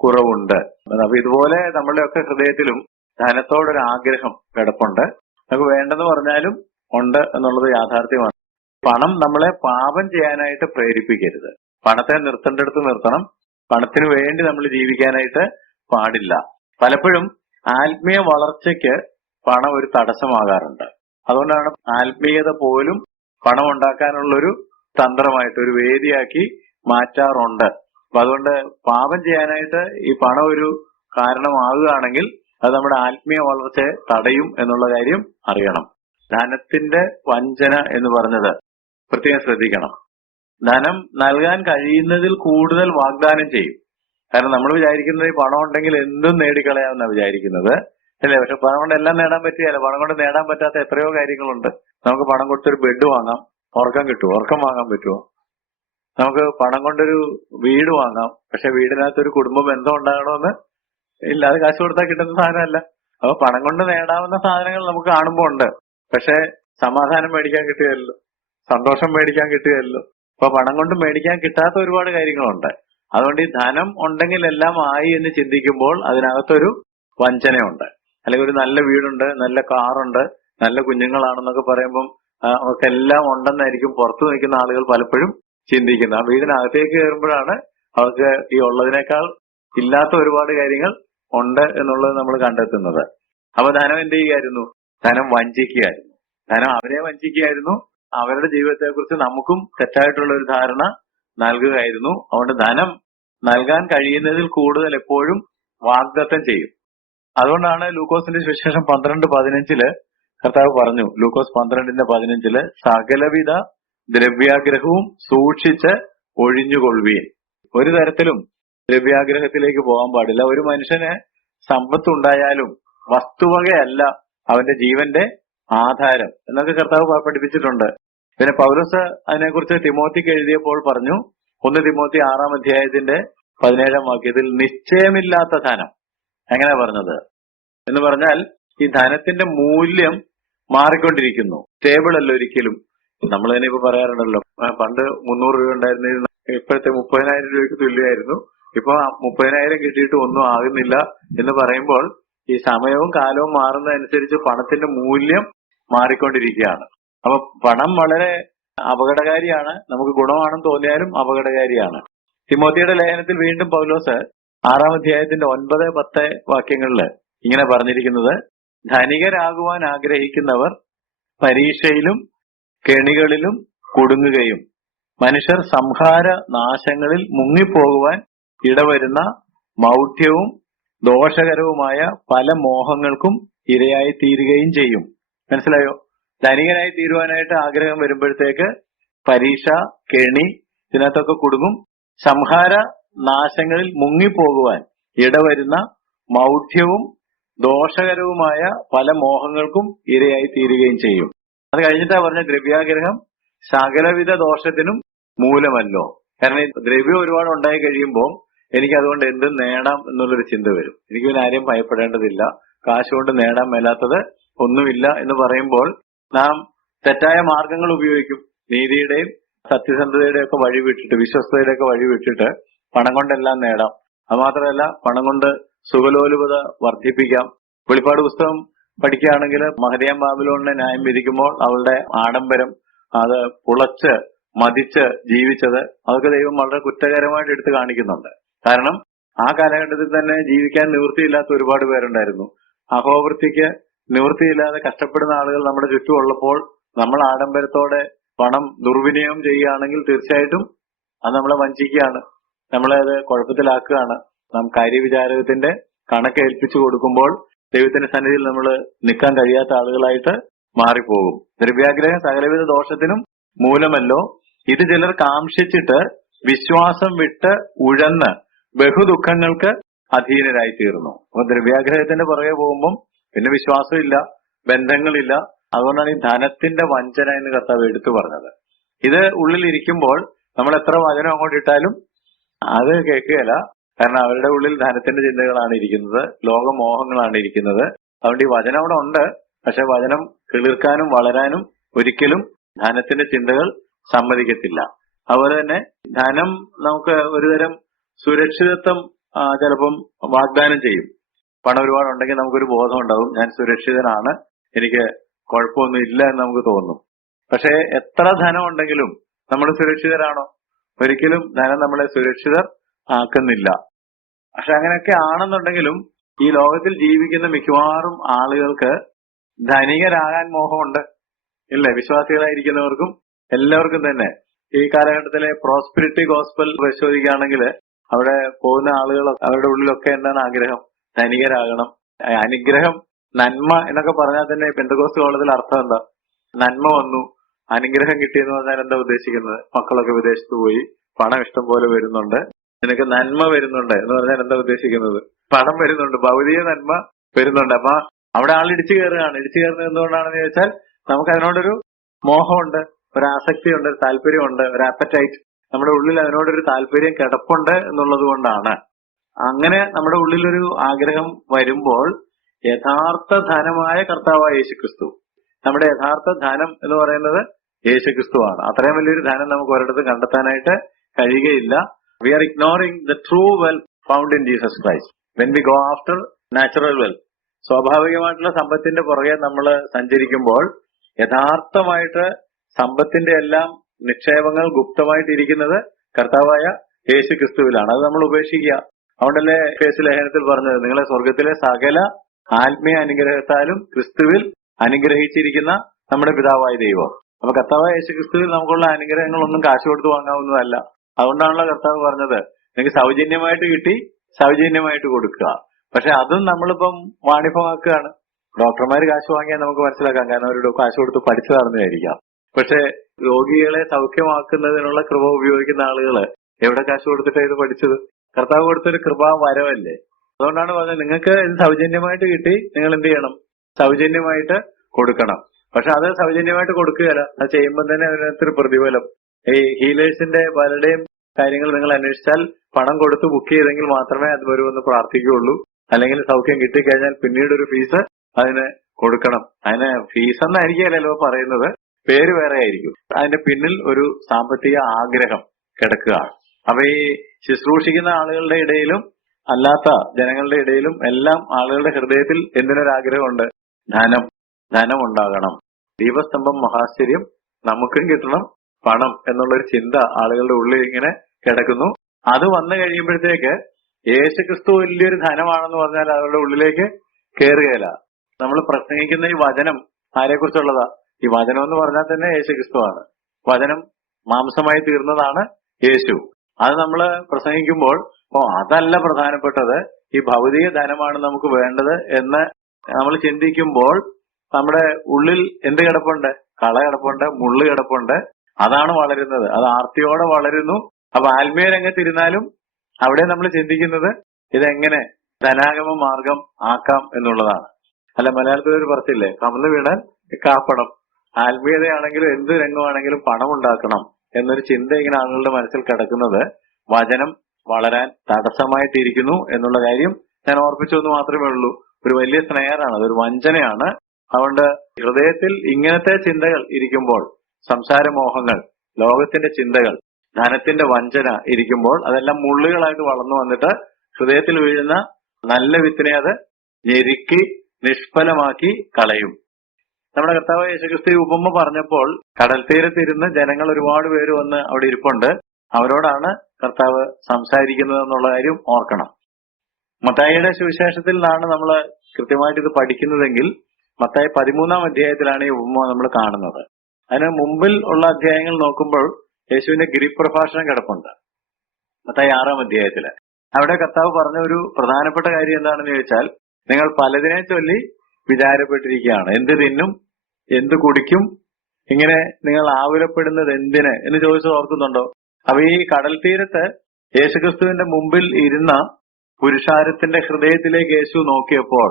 കുറവുണ്ട്. അപ്പൊ ഇതുപോലെ നമ്മുടെയൊക്കെ ഹൃദയത്തിലും ധനത്തോടൊരു ആഗ്രഹം കിടപ്പുണ്ട്. നമുക്ക് വേണ്ടെന്ന് പറഞ്ഞാലും ഉണ്ട് എന്നുള്ളത് യാഥാർത്ഥ്യമാണ്. പണം നമ്മളെ പാപം ചെയ്യാനായിട്ട് പ്രേരിപ്പിക്കരുത്. പണത്തെ നിർത്തേണ്ടടുത്ത് നിർത്തണം. പണത്തിന് വേണ്ടി നമ്മൾ ജീവിക്കാനായിട്ട് പാടില്ല. പലപ്പോഴും ആത്മീയ വളർച്ചയ്ക്ക് പണം ഒരു തടസ്സമാകാറുണ്ട്. അതുകൊണ്ടാണ് ആത്മീയത പോലും പണം ഉണ്ടാക്കാനുള്ളൊരു തന്ത്രമായിട്ട്, ഒരു വേദിയാക്കി മാറ്റാറുണ്ട്. അപ്പൊ അതുകൊണ്ട് പാപം ചെയ്യാനായിട്ട് ഈ പണം ഒരു കാരണമാകുകയാണെങ്കിൽ അത് നമ്മുടെ ആത്മീയ വളർച്ചയെ തടയും എന്നുള്ള കാര്യം അറിയണം. ധനത്തിന്റെ വഞ്ചന എന്ന് പറഞ്ഞത് പ്രത്യേകം ശ്രദ്ധിക്കണം. ധനം നൽകാൻ കഴിയുന്നതിൽ കൂടുതൽ വാഗ്ദാനം ചെയ്യും. കാരണം നമ്മൾ വിചാരിക്കുന്നത് ഈ പണം ഉണ്ടെങ്കിൽ എന്തും നേടിക്കളയാമെന്നാണ് വിചാരിക്കുന്നത്, അല്ലേ? പക്ഷെ പണം കൊണ്ട് എല്ലാം നേടാൻ പറ്റിയല്ല. പണം കൊണ്ട് നേടാൻ പറ്റാത്ത എത്രയോ കാര്യങ്ങളുണ്ട്. നമുക്ക് പണം കൊടുത്തൊരു ബെഡ് വാങ്ങാം, ഉറക്കം കിട്ടുമോ? ഉറക്കം വാങ്ങാൻ പറ്റുമോ? നമുക്ക് പണം കൊണ്ടൊരു വീട് വാങ്ങാം, പക്ഷെ വീടിനകത്തൊരു കുടുംബ ബന്ധം ഉണ്ടാകണമെന്ന് ഇല്ല. അത് കാശ് കൊടുത്താൽ കിട്ടുന്ന സാധനമല്ല. അപ്പൊ പണം കൊണ്ട് നേടാവുന്ന സാധനങ്ങൾ നമുക്ക് കാണുമ്പോൾ ഉണ്ട്, പക്ഷെ സമാധാനം മേടിക്കാൻ കിട്ടുകയല്ലോ, സന്തോഷം മേടിക്കാൻ കിട്ടുകയല്ലോ. അപ്പൊ പണം കൊണ്ട് മേടിക്കാൻ കിട്ടാത്ത ഒരുപാട് കാര്യങ്ങളുണ്ട്. അതുകൊണ്ട് ഈ ധനം ഉണ്ടെങ്കിൽ എല്ലാം ആയി എന്ന് ചിന്തിക്കുമ്പോൾ അതിനകത്തൊരു വഞ്ചനയുണ്ട്. അല്ലെങ്കിൽ ഒരു നല്ല വീടുണ്ട്, നല്ല കാറുണ്ട്, നല്ല കുഞ്ഞുങ്ങളാണെന്നൊക്കെ പറയുമ്പം അവർക്കെല്ലാം ഉണ്ടെന്നായിരിക്കും പുറത്തു നിൽക്കുന്ന ആളുകൾ പലപ്പോഴും ചിന്തിക്കുന്നത്. ആ വീടിനകത്തേക്ക് കയറുമ്പോഴാണ് അവർക്ക് ഈ ഉള്ളതിനേക്കാൾ ഇല്ലാത്ത ഒരുപാട് കാര്യങ്ങൾ ഉണ്ട് എന്നുള്ളത് നമ്മൾ കണ്ടെത്തുന്നത്. അപ്പൊ ധനം എന്ത് ചെയ്യുകയായിരുന്നു? ധനം വഞ്ചിക്കുകയായിരുന്നു. ധനം അവരെ വഞ്ചിക്കുകയായിരുന്നു. അവരുടെ ജീവിതത്തെ കുറിച്ച് നമുക്കും തെറ്റായിട്ടുള്ള ഒരു ധാരണ നൽകുകയായിരുന്നു. അതുകൊണ്ട് ധനം നൽകാൻ കഴിയുന്നതിൽ കൂടുതൽ എപ്പോഴും വാഗ്ദത്തം ചെയ്യും. അതുകൊണ്ടാണ് ലൂക്കോസിന്റെ സുവിശേഷം 12:15 കർത്താവ് പറഞ്ഞു, ലൂക്കോസ് 12:15 സകലവിധ ദ്രവ്യാഗ്രഹവും സൂക്ഷിച്ച് ഒഴിഞ്ഞുകൊള്ളുവീൻ. ഒരു തരത്തിലും ദ്രവ്യാഗ്രഹത്തിലേക്ക് പോകാൻ പാടില്ല. ഒരു മനുഷ്യന് സമ്പത്ത് ഉണ്ടായാലും വസ്തുവകയല്ല അവന്റെ ജീവന്റെ ആധാരം എന്നൊക്കെ കർത്താവ് പഠിപ്പിച്ചിട്ടുണ്ട്. പിന്നെ പൗലോസ് അതിനെക്കുറിച്ച് തിമോത്തിക്ക് എഴുതിയപ്പോൾ പറഞ്ഞു, 1 തിമോത്തി 6:17 നിശ്ചയമില്ലാത്ത ധനം. എങ്ങനെ പറഞ്ഞത് എന്ന് പറഞ്ഞാൽ ഈ ധനത്തിന്റെ മൂല്യം മാറിക്കൊണ്ടിരിക്കുന്നു, സ്റ്റേബിൾ അല്ല ഒരിക്കലും. നമ്മൾ തന്നെ ഇപ്പൊ പറയാറുണ്ടല്ലോ, പണ്ട് 300 രൂപ ഉണ്ടായിരുന്ന ഇപ്പോഴത്തെ 30,000 രൂപയ്ക്ക് തുല്യമായിരുന്നു. ഇപ്പൊ 30,000 കിട്ടിയിട്ട് ഒന്നും ആകുന്നില്ല എന്ന് പറയുമ്പോൾ ഈ സമയവും കാലവും മാറുന്നതനുസരിച്ച് പണത്തിന്റെ മൂല്യം മാറിക്കൊണ്ടിരിക്കുകയാണ്. അപ്പൊ പണം വളരെ അപകടകാരിയാണ്. നമുക്ക് ഗുണമാണെന്ന് തോന്നിയാലും അപകടകാരിയാണ്. തിമോത്തിയുടെ ലേഖനത്തിൽ വീണ്ടും പൗലോസ് 6:9-10 വാക്യങ്ങളിൽ ഇങ്ങനെ പറഞ്ഞിരിക്കുന്നത്, ധനികരാകുവാൻ ആഗ്രഹിക്കുന്നവർ പരീക്ഷയിലും കെണികളിലും കുടുങ്ങുകയും മനുഷ്യർ സംഹാര നാശങ്ങളിൽ മുങ്ങിപ്പോകുവാൻ ഇടവരുന്ന മൗഢ്യവും ദോഷകരവുമായ പല മോഹങ്ങൾക്കും ഇരയായി തീരുകയും ചെയ്യും. മനസ്സിലായോ? ധനികനായി തീരുവാനായിട്ട് ആഗ്രഹം വരുമ്പോഴത്തേക്ക് പരീക്ഷ, കെണി ഇതിനകത്തൊക്കെ കുടുങ്ങും. സംഹാര നാശങ്ങളിൽ മുങ്ങിപ്പോകുവാൻ ഇടവരുന്ന മൗഢ്യവും ദോഷകരവുമായ പല മോഹങ്ങൾക്കും ഇരയായി തീരുകയും ചെയ്യും. അത് കഴിഞ്ഞിട്ടാ പറഞ്ഞ ദ്രവ്യാഗ്രഹം സകലവിധ ദോഷത്തിനും മൂലമല്ലോ. കാരണം ഈ ദ്രവ്യം ഒരുപാട് ഉണ്ടായി കഴിയുമ്പോൾ എനിക്ക് അതുകൊണ്ട് എന്തും നേടാം എന്നുള്ളൊരു ചിന്ത വരും. എനിക്ക് പിന്നെ ആരെയും ഭയപ്പെടേണ്ടതില്ല, കാശുകൊണ്ട് നേടാൻ മേലാത്തത് ഒന്നുമില്ല എന്ന് പറയുമ്പോൾ നാം തെറ്റായ മാർഗങ്ങൾ ഉപയോഗിക്കും. നീതിയുടെയും സത്യസന്ധതയുടെയും ഒക്കെ വഴി വിട്ടിട്ട്, വിശ്വസ്തയുടെ ഒക്കെ വഴി വിട്ടിട്ട് പണം കൊണ്ടെല്ലാം നേടാം. അത് മാത്രമല്ല, പണം കൊണ്ട് സുഖലോലുപത വർദ്ധിപ്പിക്കാം. വെളിപ്പാട് പുസ്തകം പഠിക്കുകയാണെങ്കിൽ മഹദിയാം ബാബിലോണിനെ ന്യായം വിധിക്കുമ്പോൾ അവളുടെ ആഡംബരം, അത് പുളച്ച് മതിച്ച് ജീവിച്ചത്, അതൊക്കെ ദൈവം വളരെ കുറ്റകരമായിട്ട് എടുത്തു കാണിക്കുന്നുണ്ട്. കാരണം ആ കാലഘട്ടത്തിൽ തന്നെ ജീവിക്കാൻ നിവൃത്തിയില്ലാത്ത ഒരുപാട് പേരുണ്ടായിരുന്നു. അഹോവൃത്തിക്ക് നിവൃത്തിയില്ലാതെ കഷ്ടപ്പെടുന്ന ആളുകൾ നമ്മുടെ ചുറ്റും ഉള്ളപ്പോൾ നമ്മൾ ആഡംബരത്തോടെ പണം ദുർവിനിയോഗം ചെയ്യുകയാണെങ്കിൽ തീർച്ചയായിട്ടും അത് നമ്മളെ വഞ്ചിക്കുകയാണ്, നമ്മളെ അത് കുഴപ്പത്തിലാക്കുകയാണ്. നാം കാര്യവിചാരകത്തിന്റെ കണക്ക് ഏൽപ്പിച്ചു കൊടുക്കുമ്പോൾ ദൈവത്തിന്റെ സന്നിധിയിൽ നമ്മൾ നിൽക്കാൻ കഴിയാത്ത ആളുകളായിട്ട് മാറിപ്പോകും. ദ്രവ്യാഗ്രഹം സകലവിധ ദോഷത്തിനും മൂലമല്ലോ, ഇത് ചിലർ കാംക്ഷിച്ചിട്ട് വിശ്വാസം വിട്ട് ഉഴന്ന് ബഹുദുഃഖങ്ങൾക്ക് അധീനരായി തീർന്നു. അപ്പൊ ദ്രവ്യാഗ്രഹത്തിന്റെ പുറകെ പോകുമ്പം പിന്നെ വിശ്വാസമില്ല, ബന്ധങ്ങളില്ല. അതുകൊണ്ടാണ് ഈ ധനത്തിന്റെ വഞ്ചന എന്ന് കർത്താവ് എടുത്തു പറഞ്ഞത്. ഇത് ഉള്ളിലിരിക്കുമ്പോൾ നമ്മൾ എത്ര വചനം അങ്ങോട്ട് ഇട്ടാലും അത് കേൾക്കുകയില്ല. കാരണം അവരുടെ ഉള്ളിൽ ധനത്തിന്റെ ചിന്തകളാണ് ഇരിക്കുന്നത്, ലോകമോഹങ്ങളാണ് ഇരിക്കുന്നത്. അതുകൊണ്ട് ഈ വചനം അവിടെ ഉണ്ട്, പക്ഷെ വചനം കിളിർക്കാനും വളരാനും ഒരിക്കലും ധനത്തിന്റെ ചിന്തകൾ സമ്മതിക്കത്തില്ല. അതുപോലെ തന്നെ ധനം നമുക്ക് ഒരുതരം സുരക്ഷിതത്വം ചിലപ്പം വാഗ്ദാനം ചെയ്യും. പണം ഒരുപാടുണ്ടെങ്കിൽ നമുക്കൊരു ബോധം ഉണ്ടാവും, ഞാൻ സുരക്ഷിതനാണ്, എനിക്ക് കുഴപ്പമൊന്നും ഇല്ല എന്ന് നമുക്ക് തോന്നും. പക്ഷെ എത്ര ധനം ഉണ്ടെങ്കിലും നമ്മൾ സുരക്ഷിതരാണോ? ഒരിക്കലും ധനം നമ്മളെ സുരക്ഷിതർ ആക്കുന്നില്ല. പക്ഷെ അങ്ങനെയൊക്കെ ആണെന്നുണ്ടെങ്കിലും ഈ ലോകത്തിൽ ജീവിക്കുന്ന മിക്കവാറും ആളുകൾക്ക് ധനികരാകാൻ മോഹമുണ്ട്, ഇല്ലേ? വിശ്വാസികളായിരിക്കുന്നവർക്കും എല്ലാവർക്കും തന്നെ. ഈ കാലഘട്ടത്തിലെ പ്രോസ്പെരിറ്റി ഗോസ്പൽ പരിശോധിക്കുകയാണെങ്കിൽ അവിടെ പോകുന്ന ആളുകൾ അവരുടെ ഉള്ളിലൊക്കെ എന്താണ് ആഗ്രഹം? ധനികരാകണം. അനുഗ്രഹം, നന്മ എന്നൊക്കെ പറഞ്ഞാൽ തന്നെ പെന്തക്കോസ്ത് കോളത്തിൽ അർത്ഥം എന്താ? നന്മ വന്നു, അനുഗ്രഹം കിട്ടിയെന്ന് പറഞ്ഞാൽ എന്താ ഉദ്ദേശിക്കുന്നത്? മക്കളൊക്കെ വിദേശത്ത് പോയി, പണം ഇഷ്ടം പോലെ വരുന്നുണ്ട്, നിനക്ക് നന്മ വരുന്നുണ്ട് എന്ന് പറഞ്ഞാൽ എന്താ ഉദ്ദേശിക്കുന്നത്? പണം വരുന്നുണ്ട്, ഭൗതിക നന്മ വരുന്നുണ്ട്. അപ്പൊ അവിടെ ആൾ ഇടിച്ചു കയറുകയാണ്. ഇടിച്ചു കയറുന്നത് എന്തുകൊണ്ടാണെന്ന് ചോദിച്ചാൽ നമുക്ക് അതിനോടൊരു മോഹമുണ്ട്, ഒരു ആസക്തിയുണ്ട്, ഒരു താല്പര്യമുണ്ട്, ഒരു ആപ്പറ്റൈറ്റ്. നമ്മുടെ ഉള്ളിൽ അതിനോടൊരു താല്പര്യം കിടപ്പുണ്ട് എന്നുള്ളത് കൊണ്ടാണ്. അങ്ങനെ നമ്മുടെ ഉള്ളിലൊരു ആഗ്രഹം വരുമ്പോൾ യഥാർത്ഥ ധനമായ കർത്താവായ യേശുക്രിസ്തു, നമ്മുടെ യഥാർത്ഥ ധനം എന്ന് പറയുന്നത് യേശുക്രിസ്തുവാണ്. അത്രയും വലിയൊരു ധനം നമുക്ക് ഒരിടത്ത് കണ്ടെത്താനായിട്ട് കഴിയുകയില്ല. We are ignoring the true wealth found in Jesus Christ when we go after natural wealth. സ്വാഭാവികമായിട്ടുള്ള സമ്പത്തിന്റെ പുറകെ നമ്മൾ സഞ്ചരിക്കുമ്പോൾ യഥാർത്ഥമായിട്ട് സമ്പത്തിന്റെ എല്ലാം നിക്ഷേപങ്ങൾ ഗുപ്തമായിട്ടിരിക്കുന്നത് കർത്താവായ യേശു ക്രിസ്തുവിലാണ്. അത് നമ്മൾ ഉപേക്ഷിക്കുക. അതുകൊണ്ടല്ലേ എഫേസ്യ ലേഖനത്തിൽ പറഞ്ഞത്, നിങ്ങളെ സ്വർഗത്തിലെ സകല ആത്മീയ അനുഗ്രഹത്താലും ക്രിസ്തുവിൽ അനുഗ്രഹിച്ചിരിക്കുന്ന നമ്മുടെ പിതാവായ ദൈവം. അപ്പൊ കർത്താവായ യേശു ക്രിസ്തുവിൽ നമുക്കുള്ള അനുഗ്രഹങ്ങളൊന്നും കാശ് കൊടുത്ത് വാങ്ങാവുന്നതല്ല. അതുകൊണ്ടാണല്ലോ കർത്താവ് പറഞ്ഞത്, നിങ്ങൾക്ക് സൗജന്യമായിട്ട് കിട്ടി, സൗജന്യമായിട്ട് കൊടുക്കുക. പക്ഷെ അതും നമ്മളിപ്പം വാണിഭമാക്കുകയാണ്. ഡോക്ടർമാർ കാശ് വാങ്ങിയാൽ നമുക്ക് മനസ്സിലാക്കാം, കാരണം അവരുടെ കാശ് കൊടുത്ത് പഠിച്ചതാണെന്ന് വിചാരിക്കാം. പക്ഷെ രോഗികളെ സൗഖ്യമാക്കുന്നതിനുള്ള കൃപ ഉപയോഗിക്കുന്ന ആളുകള് എവിടെ കാശ് കൊടുത്തിട്ടാണ് ഇത് പഠിച്ചത്? കർത്താവ് കൊടുത്തൊരു കൃപാ വരവല്ലേ. അതുകൊണ്ടാണ് പറഞ്ഞത്, നിങ്ങൾക്ക് ഇത് സൗജന്യമായിട്ട് കിട്ടി, നിങ്ങൾ എന്ത് ചെയ്യണം? സൗജന്യമായിട്ട് കൊടുക്കണം. പക്ഷെ അത് സൗജന്യമായിട്ട് കൊടുക്കുകയല്ല, അത് ചെയ്യുമ്പോൾ തന്നെ അതിനകത്തൊരു പ്രതിഫലം. ഈ ഹീലേഴ്സിന്റെ പലരുടെയും കാര്യങ്ങൾ നിങ്ങൾ അന്വേഷിച്ചാൽ പണം കൊടുത്ത് ബുക്ക് ചെയ്തെങ്കിൽ മാത്രമേ അത് വരുമെന്ന് പ്രാർത്ഥിക്കുകയുള്ളൂ. അല്ലെങ്കിൽ സൗഖ്യം കിട്ടിക്കഴിഞ്ഞാൽ പിന്നീട് ഒരു ഫീസ് അതിന് കൊടുക്കണം. അതിന് ഫീസ് എന്നായിരിക്കുമല്ലോ പറയുന്നത്, പേര് വേറെ ആയിരിക്കും. അതിന്റെ പിന്നിൽ ഒരു സാമ്പത്തിക ആഗ്രഹം കിടക്കുകയാണ്. അപ്പൊ ഈ ശുശ്രൂഷിക്കുന്ന ആളുകളുടെ ഇടയിലും അല്ലാത്ത ജനങ്ങളുടെ ഇടയിലും എല്ലാം ആളുകളുടെ ഹൃദയത്തിൽ എന്തിനൊരാഗ്രഹമുണ്ട്? ധനം ഉണ്ടാകണം. ദീപസ്തംഭം മഹാശ്ചര്യം, നമുക്കും കിട്ടണം പണം എന്നുള്ളൊരു ചിന്ത ആളുകളുടെ ഉള്ളിൽ ഇങ്ങനെ കിടക്കുന്നു. അത് വന്നു കഴിയുമ്പോഴത്തേക്ക് യേശുക്രിസ്തു വലിയൊരു ധനമാണെന്ന് പറഞ്ഞാൽ അവരുടെ ഉള്ളിലേക്ക് കയറുകയില്ല. നമ്മൾ പ്രസംഗിക്കുന്ന ഈ വചനം ആരെക്കുറിച്ചുള്ളതാ? ഈ വചനം എന്ന് പറഞ്ഞാൽ തന്നെ യേശുക്രിസ്തുവാണ്. വചനം മാംസമായി തീർന്നതാണ് യേശു. അത് നമ്മൾ പ്രസംഗിക്കുമ്പോൾ അതല്ല പ്രധാനപ്പെട്ടത്, ഈ ഭൗതിക ധനമാണ് നമുക്ക് വേണ്ടത് എന്ന് നമ്മൾ ചിന്തിക്കുമ്പോൾ നമ്മുടെ ഉള്ളിൽ എന്ത് കിടപ്പുണ്ട്? കള കിടപ്പുണ്ട്, മുള്ളു കിടപ്പുണ്ട്. അതാണ് വളരുന്നത്, അത് ആർത്തിയോടെ വളരുന്നു. അപ്പൊ ആത്മീയ രംഗത്തിരുന്നാലും അവിടെ നമ്മൾ ചിന്തിക്കുന്നത് ഇതെങ്ങനെ ധനാഗമ മാർഗം ആക്കാം എന്നുള്ളതാണ്. അല്ല, മലയാളത്തിൽ ഒരു പറച്ചില്ലേ, കമന്ന് വീണാൽ കാപ്പണം. ആത്മീയതയാണെങ്കിലും എന്ത് രംഗമാണെങ്കിലും പണം ഉണ്ടാക്കണം എന്നൊരു ചിന്ത ഇങ്ങനെ ആളുകളുടെ മനസ്സിൽ കിടക്കുന്നത് വചനം വളരാൻ തടസ്സമായിട്ടിരിക്കുന്നു എന്നുള്ള കാര്യം ഞാൻ ഓർപ്പിച്ചു എന്ന് മാത്രമേ ഉള്ളൂ. ഒരു വലിയ സ്നേഹമാണ്, അതൊരു വഞ്ചനയാണ്. അതുകൊണ്ട് ഹൃദയത്തിൽ ഇങ്ങനത്തെ ചിന്തകൾ ഇരിക്കുമ്പോൾ, സംസാരമോഹങ്ങൾ, ലോകത്തിന്റെ ചിന്തകൾ, ധനത്തിന്റെ വഞ്ചന ഇരിക്കുമ്പോൾ അതെല്ലാം മുള്ളുകളായിട്ട് വളർന്നു വന്നിട്ട് ഹൃദയത്തിൽ വീഴുന്ന നല്ല വിത്തിനെ അത് ഞെരുക്കി നിഷ്ഫലമാക്കി കളയും. നമ്മുടെ കർത്താവ് യേശുക്രിസ്തു ഉപമ പറഞ്ഞപ്പോൾ കടൽ തീരത്തിരുന്ന് ജനങ്ങൾ ഒരുപാട് പേര് വന്ന് അവിടെ ഇരിപ്പുണ്ട്. അവരോടാണ് കർത്താവ് സംസാരിക്കുന്നത് എന്നുള്ള കാര്യം ഓർക്കണം. മത്തായിയുടെ സുവിശേഷത്തിൽ നിന്നാണ് നമ്മൾ കൃത്യമായിട്ട് ഇത് പഠിക്കുന്നതെങ്കിൽ മത്തായി 13-ാം അധ്യായത്തിലാണ് ഈ ഉപമ നമ്മൾ കാണുന്നത്. അതിന് മുമ്പിൽ ഉള്ള അധ്യായങ്ങൾ നോക്കുമ്പോൾ യേശുവിന്റെ ഗിരിപ്രഭാഷണം കിടപ്പുണ്ട്. മത്തായി 6-ാം അധ്യായത്തില് അവിടെ കർത്താവ് പറഞ്ഞ ഒരു പ്രധാനപ്പെട്ട കാര്യം എന്താണെന്ന് ചോദിച്ചാൽ, നിങ്ങൾ പലതിനെ ചൊല്ലി വിചാരപ്പെട്ടിരിക്കുകയാണ്. എന്ത് തിന്നും, എന്ത് കുടിക്കും, ഇങ്ങനെ നിങ്ങൾ ആകുലപ്പെടുന്നത് എന്തിന് എന്ന് ചോദിച്ചത് ഓർക്കുന്നുണ്ടോ? അപ്പൊ ഈ കടൽ തീരത്ത് യേശുക്രിസ്തുവിന്റെ മുമ്പിൽ ഇരുന്ന പുരുഷാരത്തിന്റെ ഹൃദയത്തിലേക്ക് യേശു നോക്കിയപ്പോൾ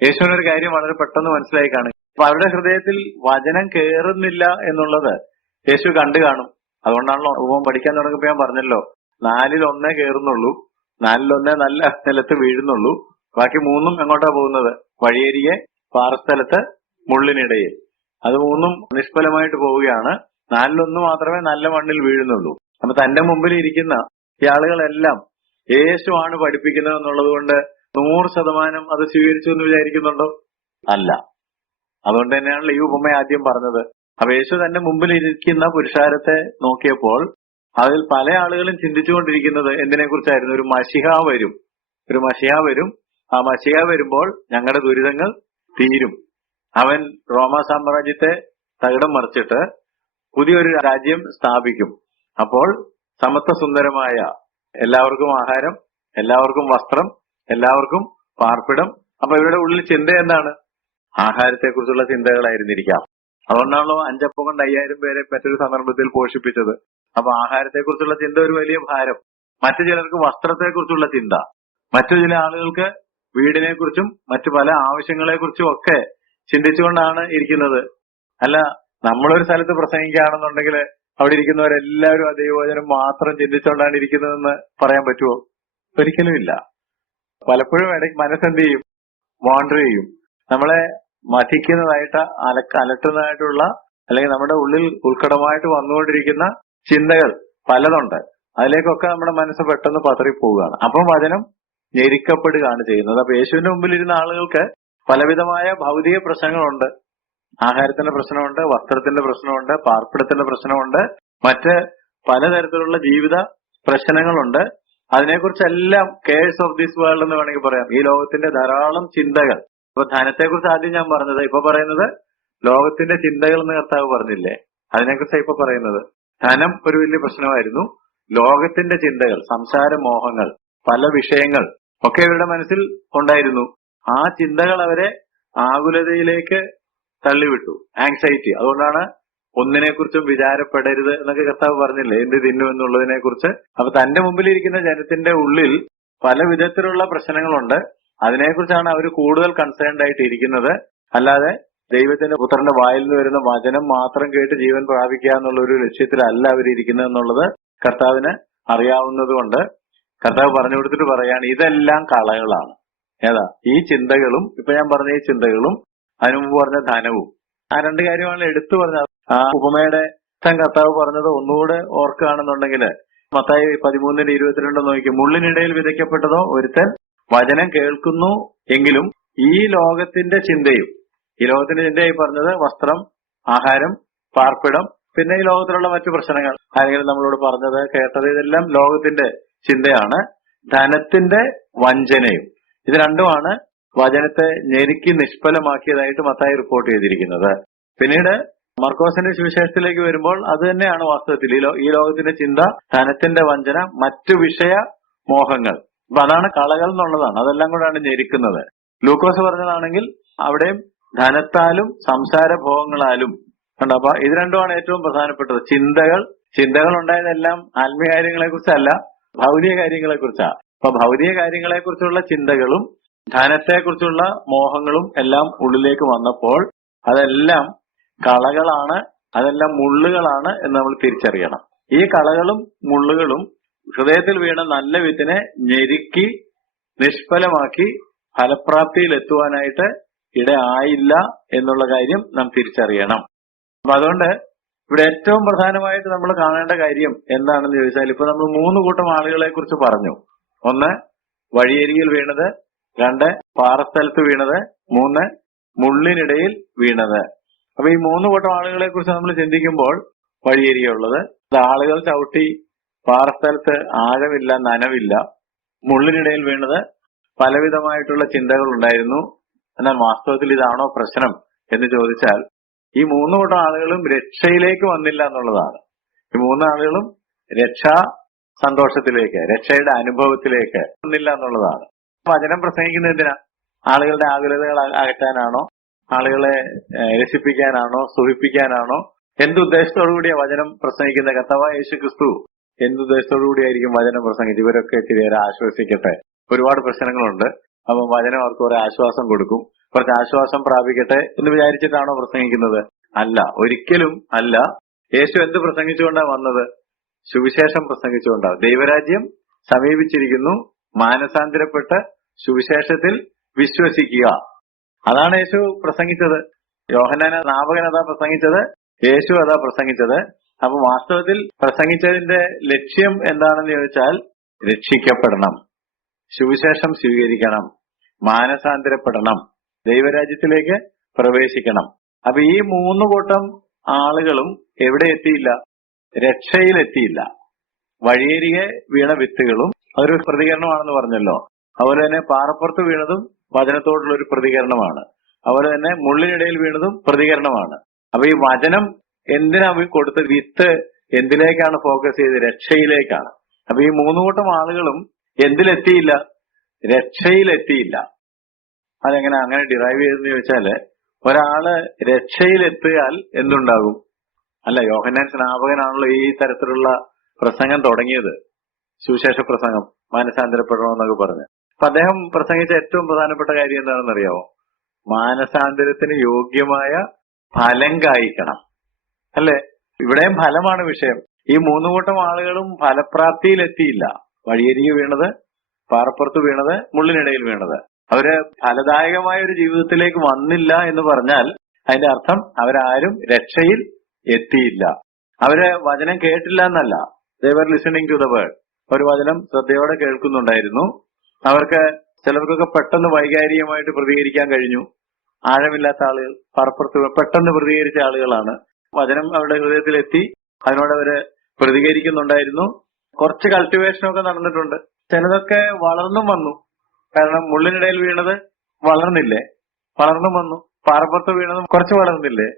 യേശുവിനൊരു കാര്യം വളരെ പെട്ടെന്ന് മനസ്സിലായി കാണും. അപ്പൊ അവരുടെ ഹൃദയത്തിൽ വചനം കയറുന്നില്ല എന്നുള്ളത് യേശു കണ്ടു കാണും. അതുകൊണ്ടാണല്ലോ ഉപമ പഠിക്കാൻ തുടങ്ങിയപ്പോ ഞാൻ പറഞ്ഞല്ലോ, 4-1 കയറുന്നുള്ളൂ, 4-1 നല്ല നിലത്ത് വീഴുന്നുള്ളൂ, ബാക്കി 3 എങ്ങോട്ടാ പോകുന്നത്? വഴിയരികെ, പാറസ്ഥലത്ത്, മുള്ളിനിടയിൽ. അത് 3 നിഷ്ഫലമായിട്ട് പോവുകയാണ്. 4-1 മാത്രമേ നല്ല മണ്ണിൽ വീഴുന്നുള്ളൂ. അപ്പൊ തന്റെ മുമ്പിൽ ഇരിക്കുന്ന ഈ ആളുകളെല്ലാം യേശുവാണ് പഠിപ്പിക്കുന്നത് എന്നുള്ളത് കൊണ്ട് 100% അത് സ്വീകരിച്ചു എന്ന് വിചാരിക്കുന്നുണ്ടോ? അല്ല. അതുകൊണ്ട് തന്നെയാണല്ലോ ഈ ഉപമ ആദ്യം പറഞ്ഞത്. അപ്പൊ യേശു തന്റെ മുമ്പിൽ ഇരിക്കുന്ന പുരുഷാരത്തെ നോക്കിയപ്പോൾ അതിൽ പല ആളുകളും ചിന്തിച്ചുകൊണ്ടിരിക്കുന്നത് എന്തിനെ കുറിച്ചായിരുന്നു? ഒരു മശിഹ വരും, ഒരു മശിഹ വരും. ആ മശിഹ വരുമ്പോൾ ഞങ്ങളുടെ ദുരിതങ്ങൾ തീരും. അവൻ റോമാ സാമ്രാജ്യത്തെ തകിടം മറിച്ചിട്ട് പുതിയൊരു രാജ്യം സ്ഥാപിക്കും. അപ്പോൾ സമത്വ സുന്ദരമായ എല്ലാവർക്കും ആഹാരം, എല്ലാവർക്കും വസ്ത്രം, എല്ലാവർക്കും പാർപ്പിടം. അപ്പൊ ഇവരുടെ ഉള്ളിൽ ചിന്ത എന്താണ്? ആഹാരത്തെ കുറിച്ചുള്ള ചിന്തകളായിരുന്നിരിക്കാം. അതുകൊണ്ടാണല്ലോ 5 അപ്പം കൊണ്ട് 5000 പേരെ മറ്റൊരു സന്ദർഭത്തിൽ പോഷിപ്പിച്ചത്. അപ്പൊ ആഹാരത്തെ കുറിച്ചുള്ള ചിന്ത ഒരു വലിയ ഭാരം. മറ്റു ചിലർക്ക് വസ്ത്രത്തെ കുറിച്ചുള്ള ചിന്ത, മറ്റു ചില ആളുകൾക്ക് വീടിനെ കുറിച്ചും മറ്റു പല ആവശ്യങ്ങളെ കുറിച്ചും ഒക്കെ ചിന്തിച്ചുകൊണ്ടാണ് ഇരിക്കുന്നത്. അല്ല, നമ്മളൊരു സ്ഥലത്ത് പ്രസംഗിക്കുകയാണെന്നുണ്ടെങ്കിൽ അവിടെ ഇരിക്കുന്നവരെല്ലാവരും ആ ദൈവവചനം മാത്രം ചിന്തിച്ചുകൊണ്ടാണ് ഇരിക്കുന്നതെന്ന് പറയാൻ പറ്റുമോ? ഒരിക്കലും ഇല്ല. പലപ്പോഴും ഇടയ്ക്ക് മനസ്സെന്ത് ചെയ്യും? വാണ്ടർ ചെയ്യും. നമ്മളെ മഥിക്കുന്നതായിട്ട് അലട്ടുന്നതായിട്ടുള്ള അല്ലെങ്കിൽ നമ്മുടെ ഉള്ളിൽ ഉത്കടമായിട്ട് വന്നുകൊണ്ടിരിക്കുന്ന ചിന്തകൾ പലതുണ്ട്. അതിലേക്കൊക്കെ നമ്മുടെ മനസ്സ് പെട്ടെന്ന് പതറിപ്പോവുകയാണ്. അപ്പം വചനം ഞെരിക്കപ്പെടുകയാണ് ചെയ്യുന്നത്. അപ്പൊ യേശുവിന്റെ മുമ്പിൽ ഇരുന്ന ആളുകൾക്ക് പലവിധമായ ഭൗതിക പ്രശ്നങ്ങളുണ്ട്. ആഹാരത്തിന്റെ പ്രശ്നമുണ്ട്, വസ്ത്രത്തിന്റെ പ്രശ്നമുണ്ട്, പാർപ്പിടത്തിന്റെ പ്രശ്നമുണ്ട്, മറ്റ് പലതരത്തിലുള്ള ജീവിത പ്രശ്നങ്ങളുണ്ട്. അതിനെക്കുറിച്ചെല്ലാം കേഴ്സ് ഓഫ് ദിസ് വേൾഡ് എന്ന് വേണമെങ്കിൽ പറയാം. ഈ ലോകത്തിന്റെ ധാരാളം ചിന്തകൾ. ഇപ്പൊ ധനത്തെക്കുറിച്ച് ആദ്യം ഞാൻ പറഞ്ഞത്, ഇപ്പൊ പറയുന്നത് ലോകത്തിന്റെ ചിന്തകൾ എന്ന് കർത്താവ് പറഞ്ഞില്ലേ, അതിനെക്കുറിച്ച് ഇപ്പൊ പറയുന്നത്. ധനം ഒരു വലിയ പ്രശ്നമായിരുന്നു. ലോകത്തിന്റെ ചിന്തകൾ, സംസാരമോഹങ്ങൾ, പല വിഷയങ്ങൾ ഒക്കെ ഇവരുടെ മനസ്സിൽ ഉണ്ടായിരുന്നു. ആ ചിന്തകൾ അവരെ ആകുലതയിലേക്ക് തള്ളിവിട്ടു, ആങ്സൈറ്റി. അതുകൊണ്ടാണ് ഒന്നിനെക്കുറിച്ചും വിചാരപ്പെടരുത് എന്നൊക്കെ കർത്താവ് പറഞ്ഞില്ലേ, എന്ത് തിന്നു എന്നുള്ളതിനെ കുറിച്ച്. അപ്പൊ തന്റെ മുമ്പിലിരിക്കുന്ന ജനത്തിന്റെ ഉള്ളിൽ പല വിധത്തിലുള്ള പ്രശ്നങ്ങളുണ്ട്. അതിനെക്കുറിച്ചാണ് അവർ കൂടുതൽ കൺസേൺഡ് ആയിട്ട് ഇരിക്കുന്നത്. അല്ലാതെ ദൈവത്തിന്റെ പുത്രന്റെ വായിൽ നിന്ന് വരുന്ന വചനം മാത്രം കേട്ട് ജീവൻ പ്രാപിക്കുക എന്നുള്ള ഒരു ലക്ഷ്യത്തിലല്ല അവരിയ്ക്കുന്നത് എന്നുള്ളത് കർത്താവിന് അറിയാവുന്നത് കൊണ്ട് കർത്താവ് പറഞ്ഞു കൊടുത്തിട്ട് പറയാണ്, ഇതെല്ലാം കളകളാണ്. ഏതാ? ഈ ചിന്തകളും, ഇപ്പൊ ഞാൻ പറഞ്ഞ ഈ ചിന്തകളും, അതിനു മുമ്പ് പറഞ്ഞ ധനവും. ആ 2 കാര്യമാണ് എടുത്തു പറഞ്ഞത്. ആ ഉപമയുടെ കർത്താവ് പറഞ്ഞത് ഒന്നുകൂടെ ഓർക്കുകയാണെന്നുണ്ടെങ്കിൽ മത്തായി 13:22 നോക്കി, മുള്ളിനിടയിൽ വിതയ്ക്കപ്പെട്ടതോ ഒരുത്തൻ വചനം കേൾക്കുന്നു എങ്കിലും ഈ ലോകത്തിന്റെ ചിന്തയും, ഈ ലോകത്തിന്റെ ചിന്തയായി പറഞ്ഞത് വസ്ത്രം, ആഹാരം, പാർപ്പിടം, പിന്നെ ഈ ലോകത്തിലുള്ള മറ്റു പ്രശ്നങ്ങൾ, ആരെങ്കിലും നമ്മളോട് പറഞ്ഞത് കേട്ടത്, ഇതെല്ലാം ലോകത്തിന്റെ ചിന്തയാണ്. ധനത്തിന്റെ വഞ്ചനയും, ഇത് രണ്ടുമാണ് വചനത്തെ ഞെരുക്കി നിഷ്ഫലമാക്കിയതായിട്ട് മത്തായി റിപ്പോർട്ട് ചെയ്തിരിക്കുന്നത്. പിന്നീട് മർക്കോസിന്റെ സുവിശേഷത്തിലേക്ക് വരുമ്പോൾ അത് തന്നെയാണ് വാസ്തവത്തിൽ ഈ ലോകത്തിന്റെ ചിന്ത, ധനത്തിന്റെ വഞ്ചന, മറ്റു വിഷയ മോഹങ്ങൾ. അപ്പൊ അതാണ് കളകൾ എന്നുള്ളതാണ്. അതെല്ലാം കൂടെയാണ് ഞെരുക്കുന്നത്. ലൂക്കോസ് പറഞ്ഞതാണെങ്കിൽ അവിടെയും ധനത്താലും സംസാരഭോഗങ്ങളാലും കണ്ടോ. അപ്പൊ ഇത് രണ്ടുമാണ് ഏറ്റവും പ്രധാനപ്പെട്ടത്. ചിന്തകൾ ഉണ്ടായതെല്ലാം ആത്മീയ കാര്യങ്ങളെ കുറിച്ചല്ല, ഭൗതിക കാര്യങ്ങളെ കുറിച്ചാണ്. അപ്പൊ ഭൗതിക കാര്യങ്ങളെ കുറിച്ചുള്ള ചിന്തകളും ധനത്തെക്കുറിച്ചുള്ള മോഹങ്ങളും എല്ലാം ഉള്ളിലേക്ക് വന്നപ്പോൾ അതെല്ലാം കളകളാണ്, അതെല്ലാം മുള്ളുകളാണ് എന്ന് നമ്മൾ തിരിച്ചറിയണം. ഈ കളകളും മുള്ളുകളും ഹൃദയത്തിൽ വീണ നല്ല വിത്തിനെ ഞെരുക്കി നിഷ്ഫലമാക്കി ഫലപ്രാപ്തിയിൽ എത്തുവാനായിട്ട് ഇടയായില്ല എന്നുള്ള കാര്യം നാം തിരിച്ചറിയണം. അപ്പൊ അതുകൊണ്ട് ഇവിടെ ഏറ്റവും പ്രധാനമായിട്ട് നമ്മൾ കാണേണ്ട കാര്യം എന്താണെന്ന് ചോദിച്ചാൽ, ഇപ്പൊ നമ്മൾ 3 കൂട്ടം ആളുകളെ കുറിച്ച് പറഞ്ഞു. 1 വഴിയരികിൽ വീണത്, 2 പാറസ്ഥലത്ത് വീണത്, 3 മുള്ളിനിടയിൽ വീണത്. അപ്പൊ ഈ 3 കൂട്ടം ആളുകളെ കുറിച്ച് നമ്മൾ ചിന്തിക്കുമ്പോൾ, വഴിയരികെയുള്ളത് ആളുകൾ ചവിട്ടി പാറസ്ഥലത്ത് ആഴമില്ല, നനവില്ല. മുള്ളിനിടയിൽ വീണത് പലവിധമായിട്ടുള്ള ചിന്തകൾ ഉണ്ടായിരുന്നു. എന്നാൽ വാസ്തവത്തിൽ ഇതാണോ പ്രശ്നം എന്ന് ചോദിച്ചാൽ, ഈ 3 കൂട്ടം ആളുകളും രക്ഷയിലേക്ക് വന്നില്ല എന്നുള്ളതാണ്. ഈ 3 ആളുകളും രക്ഷാ സന്തോഷത്തിലേക്ക്, രക്ഷയുടെ അനുഭവത്തിലേക്ക് വന്നില്ല എന്നുള്ളതാണ്. വചനം പ്രസംഗിക്കുന്നത് എന്തിനാ? ആളുകളുടെ ആകുലതകൾ അകറ്റാനാണോ? ആളുകളെ രസിപ്പിക്കാനാണോ? സുഖിപ്പിക്കാനാണോ? എന്തുദ്ദേശത്തോടു കൂടിയാ വചനം പ്രസംഗിക്കുന്ന? കർത്താവായ യേശു ക്രിസ്തു എന്തുദ്ദേശത്തോടു കൂടിയായിരിക്കും വചനം പ്രസംഗിച്ച്? ഇവരൊക്കെ ഇത്തിരിയേറെ ആശ്വസിക്കട്ടെ, ഒരുപാട് പ്രശ്നങ്ങളുണ്ട്, അപ്പൊ വചനം അവർക്ക് കുറെ ആശ്വാസം കൊടുക്കും, കുറച്ച് ആശ്വാസം പ്രാപിക്കട്ടെ എന്ന് വിചാരിച്ചിട്ടാണോ പ്രസംഗിക്കുന്നത്? അല്ല, ഒരിക്കലും അല്ല. യേശു എന്ത് പ്രസംഗിച്ചുകൊണ്ടാണ് വന്നത്? സുവിശേഷം പ്രസംഗിച്ചുകൊണ്ടാണ്. ദൈവരാജ്യം സമീപിച്ചിരിക്കുന്നു, മാനസാന്തരപ്പെട്ട് സുവിശേഷത്തിൽ വിശ്വസിക്കുക. അതാണ് യേശു പ്രസംഗിച്ചത്. യോഹന്നാൻ സ്നാപകൻ അതാ പ്രസംഗിച്ചത്, യേശു അതാ പ്രസംഗിച്ചത്. അപ്പൊ വാസ്തവത്തിൽ പ്രസംഗിച്ചതിന്റെ ലക്ഷ്യം എന്താണെന്ന് ചോദിച്ചാൽ, രക്ഷിക്കപ്പെടണം, സുവിശേഷം സ്വീകരിക്കണം, മാനസാന്തരപ്പെടണം, ദൈവരാജ്യത്തിലേക്ക് പ്രവേശിക്കണം. അപ്പൊ ഈ 3 കൂട്ടം ആളുകളും എവിടെ എത്തിയില്ല? രക്ഷയിലെത്തിയില്ല. വഴിയരികെ വീണ വിത്തുകളും അതൊരു പ്രതികരണമാണെന്ന് പറഞ്ഞല്ലോ. അതുപോലെ തന്നെ പാറപ്പുറത്ത് വീണതും വചനത്തോടുള്ള ഒരു പ്രതികരണമാണ്. അതുപോലെ തന്നെ മുള്ളിനിടയിൽ വീണതും പ്രതികരണമാണ്. അപ്പൊ ഈ വചനം എന്തിനാ കൊടുത്ത? വിത്ത് എന്തിലേക്കാണ് ഫോക്കസ് ചെയ്ത്? രക്ഷയിലേക്കാണ്. അപ്പൊ ഈ 3 കൂട്ടം ആളുകളും എന്തിലെത്തിയില്ല? രക്ഷയിലെത്തിയില്ല. അതെങ്ങനെ അങ്ങനെ ഡിറൈവ് ചെയ്തെന്ന് ചോദിച്ചാല്, ഒരാള് രക്ഷയിലെത്തിയാൽ എന്തുണ്ടാകും? അല്ല, യോഹന്നാൻ സ്നാപകനാണല്ലോ ഈ തരത്തിലുള്ള പ്രസംഗം തുടങ്ങിയത്, സുവിശേഷ പ്രസംഗം, മാനസാന്തരപ്പെടണമെന്നൊക്കെ പറഞ്ഞ്. അപ്പൊ അദ്ദേഹം പ്രസംഗിച്ച ഏറ്റവും പ്രധാനപ്പെട്ട കാര്യം എന്താണെന്ന് അറിയാമോ? മാനസാന്തരത്തിന് യോഗ്യമായ ഫലം കായ്ക്കണം. അല്ലെ? ഇവിടെയും ഫലമാണ് വിഷയം. ഈ 3 കൂട്ടം ആളുകളും ഫലപ്രാപ്തിയിലെത്തിയില്ല. വഴിയരികെ വീണത്, പാറപ്പുറത്ത് വീണത്, മുള്ളിനിടയിൽ വീണത്. അവര് ഫലദായകമായ ഒരു ജീവിതത്തിലേക്ക് വന്നില്ല എന്ന് പറഞ്ഞാൽ അതിന്റെ അർത്ഥം അവരാരും രക്ഷയിൽ എത്തിയില്ല. അവര് വചനം കേട്ടില്ല എന്നല്ല. they were listening to the word. ഒരു വചനം ശ്രദ്ധയോടെ കേൾക്കുന്നുണ്ടായിരുന്നു. അവർക്ക് ചിലർക്കൊക്കെ പെട്ടെന്ന് വൈകാരികമായിട്ട് പ്രതികരിക്കാൻ കഴിഞ്ഞു. ആഴമില്ലാത്ത ആളുകൾ പാറപ്പുറത്ത് പെട്ടെന്ന് പ്രതികരിച്ച ആളുകളാണ്. വചനം അവരുടെ ഹൃദയത്തിലെത്തി, അതിനോട് അവര് പ്രതികരിക്കുന്നുണ്ടായിരുന്നു. കുറച്ച് കൾട്ടിവേഷനൊക്കെ നടന്നിട്ടുണ്ട്. ചിലതൊക്കെ വളർന്നും വന്നു. കാരണം മുള്ളിനിടയിൽ വീണത് വളർന്നില്ലേ? വളർന്നും വന്നു. പാറപ്പുറത്ത് വീണതും കുറച്ച് വളർന്നില്ലേ?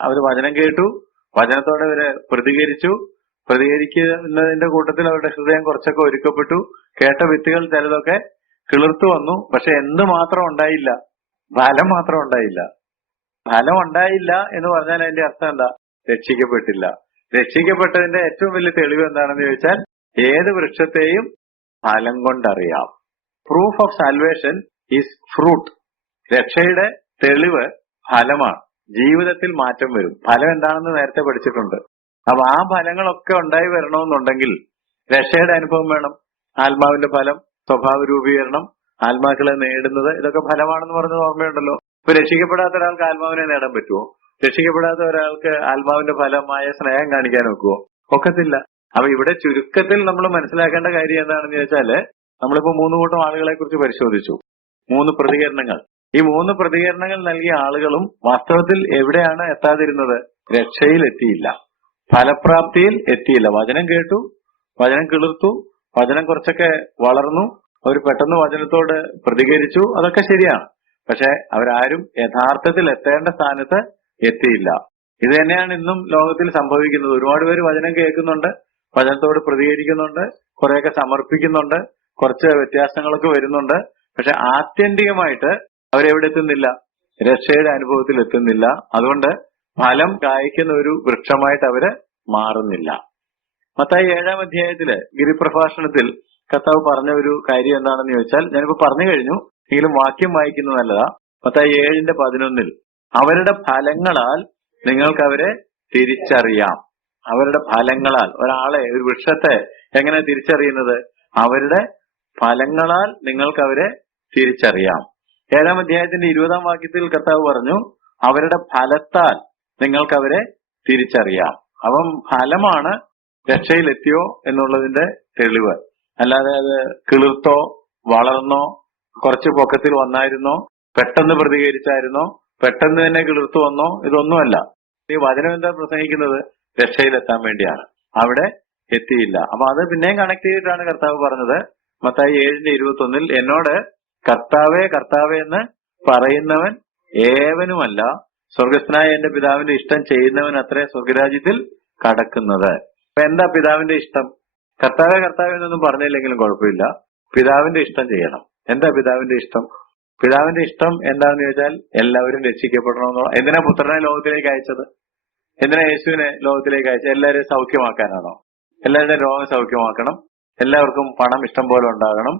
അവര് വചനം കേട്ടു, വചനത്തോടെ അവര് പ്രതികരിച്ചു. പ്രതികരിക്കുന്നതിന്റെ കൂട്ടത്തിൽ അവരുടെ ഹൃദയം കുറച്ചൊക്കെ ഒരുക്കപ്പെട്ടു. കേട്ട വിത്തുകൾ ചിലതൊക്കെ കിളിർത്തു വന്നു. പക്ഷെ എന്ത് മാത്രം ഉണ്ടായില്ല? ഫലം മാത്രം ഉണ്ടായില്ല. ഫലം ഉണ്ടായില്ല എന്ന് പറഞ്ഞാൽ അതിന്റെ അർത്ഥം എന്താ? രക്ഷിക്കപ്പെട്ടില്ല. രക്ഷിക്കപ്പെട്ടതിന്റെ ഏറ്റവും വലിയ തെളിവ് എന്താണെന്ന് ചോദിച്ചാൽ, ഏത് വൃക്ഷത്തെയും ഫലം കൊണ്ടറിയാം. Proof of salvation is fruit. രക്ഷയുടെ തെളിവ് ഫലമാണ്. ജീവിതത്തിൽ മാറ്റം വരും. ഫലം എന്താണെന്ന് നേരത്തെ പഠിച്ചിട്ടുണ്ട്. അപ്പൊ ആ ഫലങ്ങളൊക്കെ ഉണ്ടായി വരണമെന്നുണ്ടെങ്കിൽ രക്ഷയുടെ അനുഭവം വേണം. ആത്മാവിന്റെ ഫലം, സ്വഭാവ രൂപീകരണം, ആത്മാക്കളെ നേടുന്നത്, ഇതൊക്കെ ഫലമാണെന്ന് പറഞ്ഞത് ഓർമ്മയുണ്ടല്ലോ. ഇപ്പൊ രക്ഷിക്കപ്പെടാത്ത ഒരാൾക്ക് ആത്മാവിനെ നേടാൻ പറ്റുമോ? രക്ഷിക്കപ്പെടാത്ത ഒരാൾക്ക് ആത്മാവിന്റെ ഫലമായ സ്നേഹം കാണിക്കാൻ ഒക്കുവോ? ഒക്കത്തില്ല. അപ്പൊ ഇവിടെ ചുരുക്കത്തിൽ നമ്മൾ മനസ്സിലാക്കേണ്ട കാര്യം എന്താണെന്ന് ചോദിച്ചാല്, നമ്മളിപ്പോ 3 കൂട്ടം ആളുകളെ കുറിച്ച് പരിശോധിച്ചു. 3 പ്രതികരണങ്ങൾ. ഈ 3 പ്രതികരണങ്ങൾ നൽകിയ ആളുകളും വാസ്തവത്തിൽ എവിടെയാണ് എത്താതിരുന്നത്? രക്ഷയിൽ എത്തിയില്ല, ഫലപ്രാപ്തിയിൽ എത്തിയില്ല. വചനം കേട്ടു, വചനം കിളിർത്തു, വചനം കുറച്ചൊക്കെ വളർന്നു, അവർ പെട്ടെന്ന് വചനത്തോട് പ്രതികരിച്ചു, അതൊക്കെ ശരിയാണ്. പക്ഷെ അവരാരും യഥാർത്ഥത്തിൽ എത്തേണ്ട സ്ഥാനത്ത് എത്തിയില്ല. ഇത് തന്നെയാണ് ഇന്നും ലോകത്തിൽ സംഭവിക്കുന്നത്. ഒരുപാട് പേര് വചനം കേൾക്കുന്നുണ്ട്, വചനത്തോട് പ്രതികരിക്കുന്നുണ്ട്, കുറെയൊക്കെ സമർപ്പിക്കുന്നുണ്ട്, കുറച്ച് വ്യത്യാസങ്ങളൊക്കെ വരുന്നുണ്ട്. പക്ഷെ ആത്യന്തികമായിട്ട് അവരെവിടെ എത്തുന്നില്ല? രക്ഷയുടെ അനുഭവത്തിൽ എത്തുന്നില്ല. അതുകൊണ്ട് ഫലം കായ്ക്കുന്ന ഒരു വൃക്ഷമായിട്ട് അവര് മാറുന്നില്ല. മത്തായി 7-ാം അധ്യായത്തില് ഗിരിപ്രഭാഷണത്തിൽ കർത്താവ് പറഞ്ഞ ഒരു കാര്യം എന്താണെന്ന് ചോദിച്ചാൽ, ഞാനിപ്പോ പറഞ്ഞു കഴിഞ്ഞു, എങ്കിലും വാക്യം വായിക്കുന്നത് നല്ലതാ. മത്തായി 7:11 അവരുടെ ഫലങ്ങളാൽ നിങ്ങൾക്ക് അവരെ തിരിച്ചറിയാം. അവരുടെ ഫലങ്ങളാൽ. ഒരാളെ, ഒരു വൃക്ഷത്തെ എങ്ങനെ തിരിച്ചറിയുന്നത്? അവരുടെ ഫലങ്ങളാൽ നിങ്ങൾക്ക് അവരെ തിരിച്ചറിയാം. 7-ാം അധ്യായത്തിന്റെ 20-ാം വാക്യത്തിൽ കർത്താവ് പറഞ്ഞു, അവരുടെ ഫലത്താൽ നിങ്ങൾക്ക് അവരെ തിരിച്ചറിയാം. അപ്പം ഫലമാണ് രക്ഷയിലെത്തിയോ എന്നുള്ളതിന്റെ തെളിവ്. അല്ലാതെ അത് കിളിർത്തോ, വളർന്നോ, കുറച്ച് പൊക്കത്തിൽ വന്നായിരുന്നോ, പെട്ടെന്ന് പ്രതികരിച്ചായിരുന്നോ, പെട്ടെന്ന് തന്നെ കിളിർത്തു വന്നോ, ഇതൊന്നുമല്ല. ഈ വചനം എന്താ പ്രസംഗിക്കുന്നത്? രക്ഷയിലെത്താൻ വേണ്ടിയാണ്. അവിടെ എത്തിയില്ല. അപ്പൊ അത് പിന്നെയും കണക്ട് ചെയ്തിട്ടാണ് കർത്താവ് പറഞ്ഞത് മത്തായി 7:21 എന്നോട് കർത്താവേ കർത്താവേ എന്ന് പറയുന്നവൻ ഏവനുമല്ല, സ്വർഗസ്ഥനായ എന്റെ പിതാവിന്റെ ഇഷ്ടം ചെയ്യുന്നവൻ അത്രേ സ്വർഗരാജ്യത്തിൽ കടക്കുന്നത്. അപ്പൊ എന്താ പിതാവിന്റെ ഇഷ്ടം? കർത്താവേ കർത്താവേ എന്നൊന്നും പറഞ്ഞില്ലെങ്കിലും കുഴപ്പമില്ല, പിതാവിന്റെ ഇഷ്ടം ചെയ്യണം. എന്താ പിതാവിന്റെ ഇഷ്ടം? പിതാവിന്റെ ഇഷ്ടം എന്താണെന്ന് ചോദിച്ചാൽ എല്ലാവരും രക്ഷിക്കപ്പെടണമെന്നുള്ള. എന്തിനാ പുത്രനെ ലോകത്തിലേക്ക് അയച്ചത്? എന്തിനാ യേശുവിനെ ലോകത്തിലേക്ക് അയച്ചത്? എല്ലാവരെയും സൗഖ്യമാക്കാനാണോ? എല്ലാവരുടെയും രോഗം സൗഖ്യമാക്കണം, എല്ലാവർക്കും പണം ഇഷ്ടം പോലെ ഉണ്ടാകണം,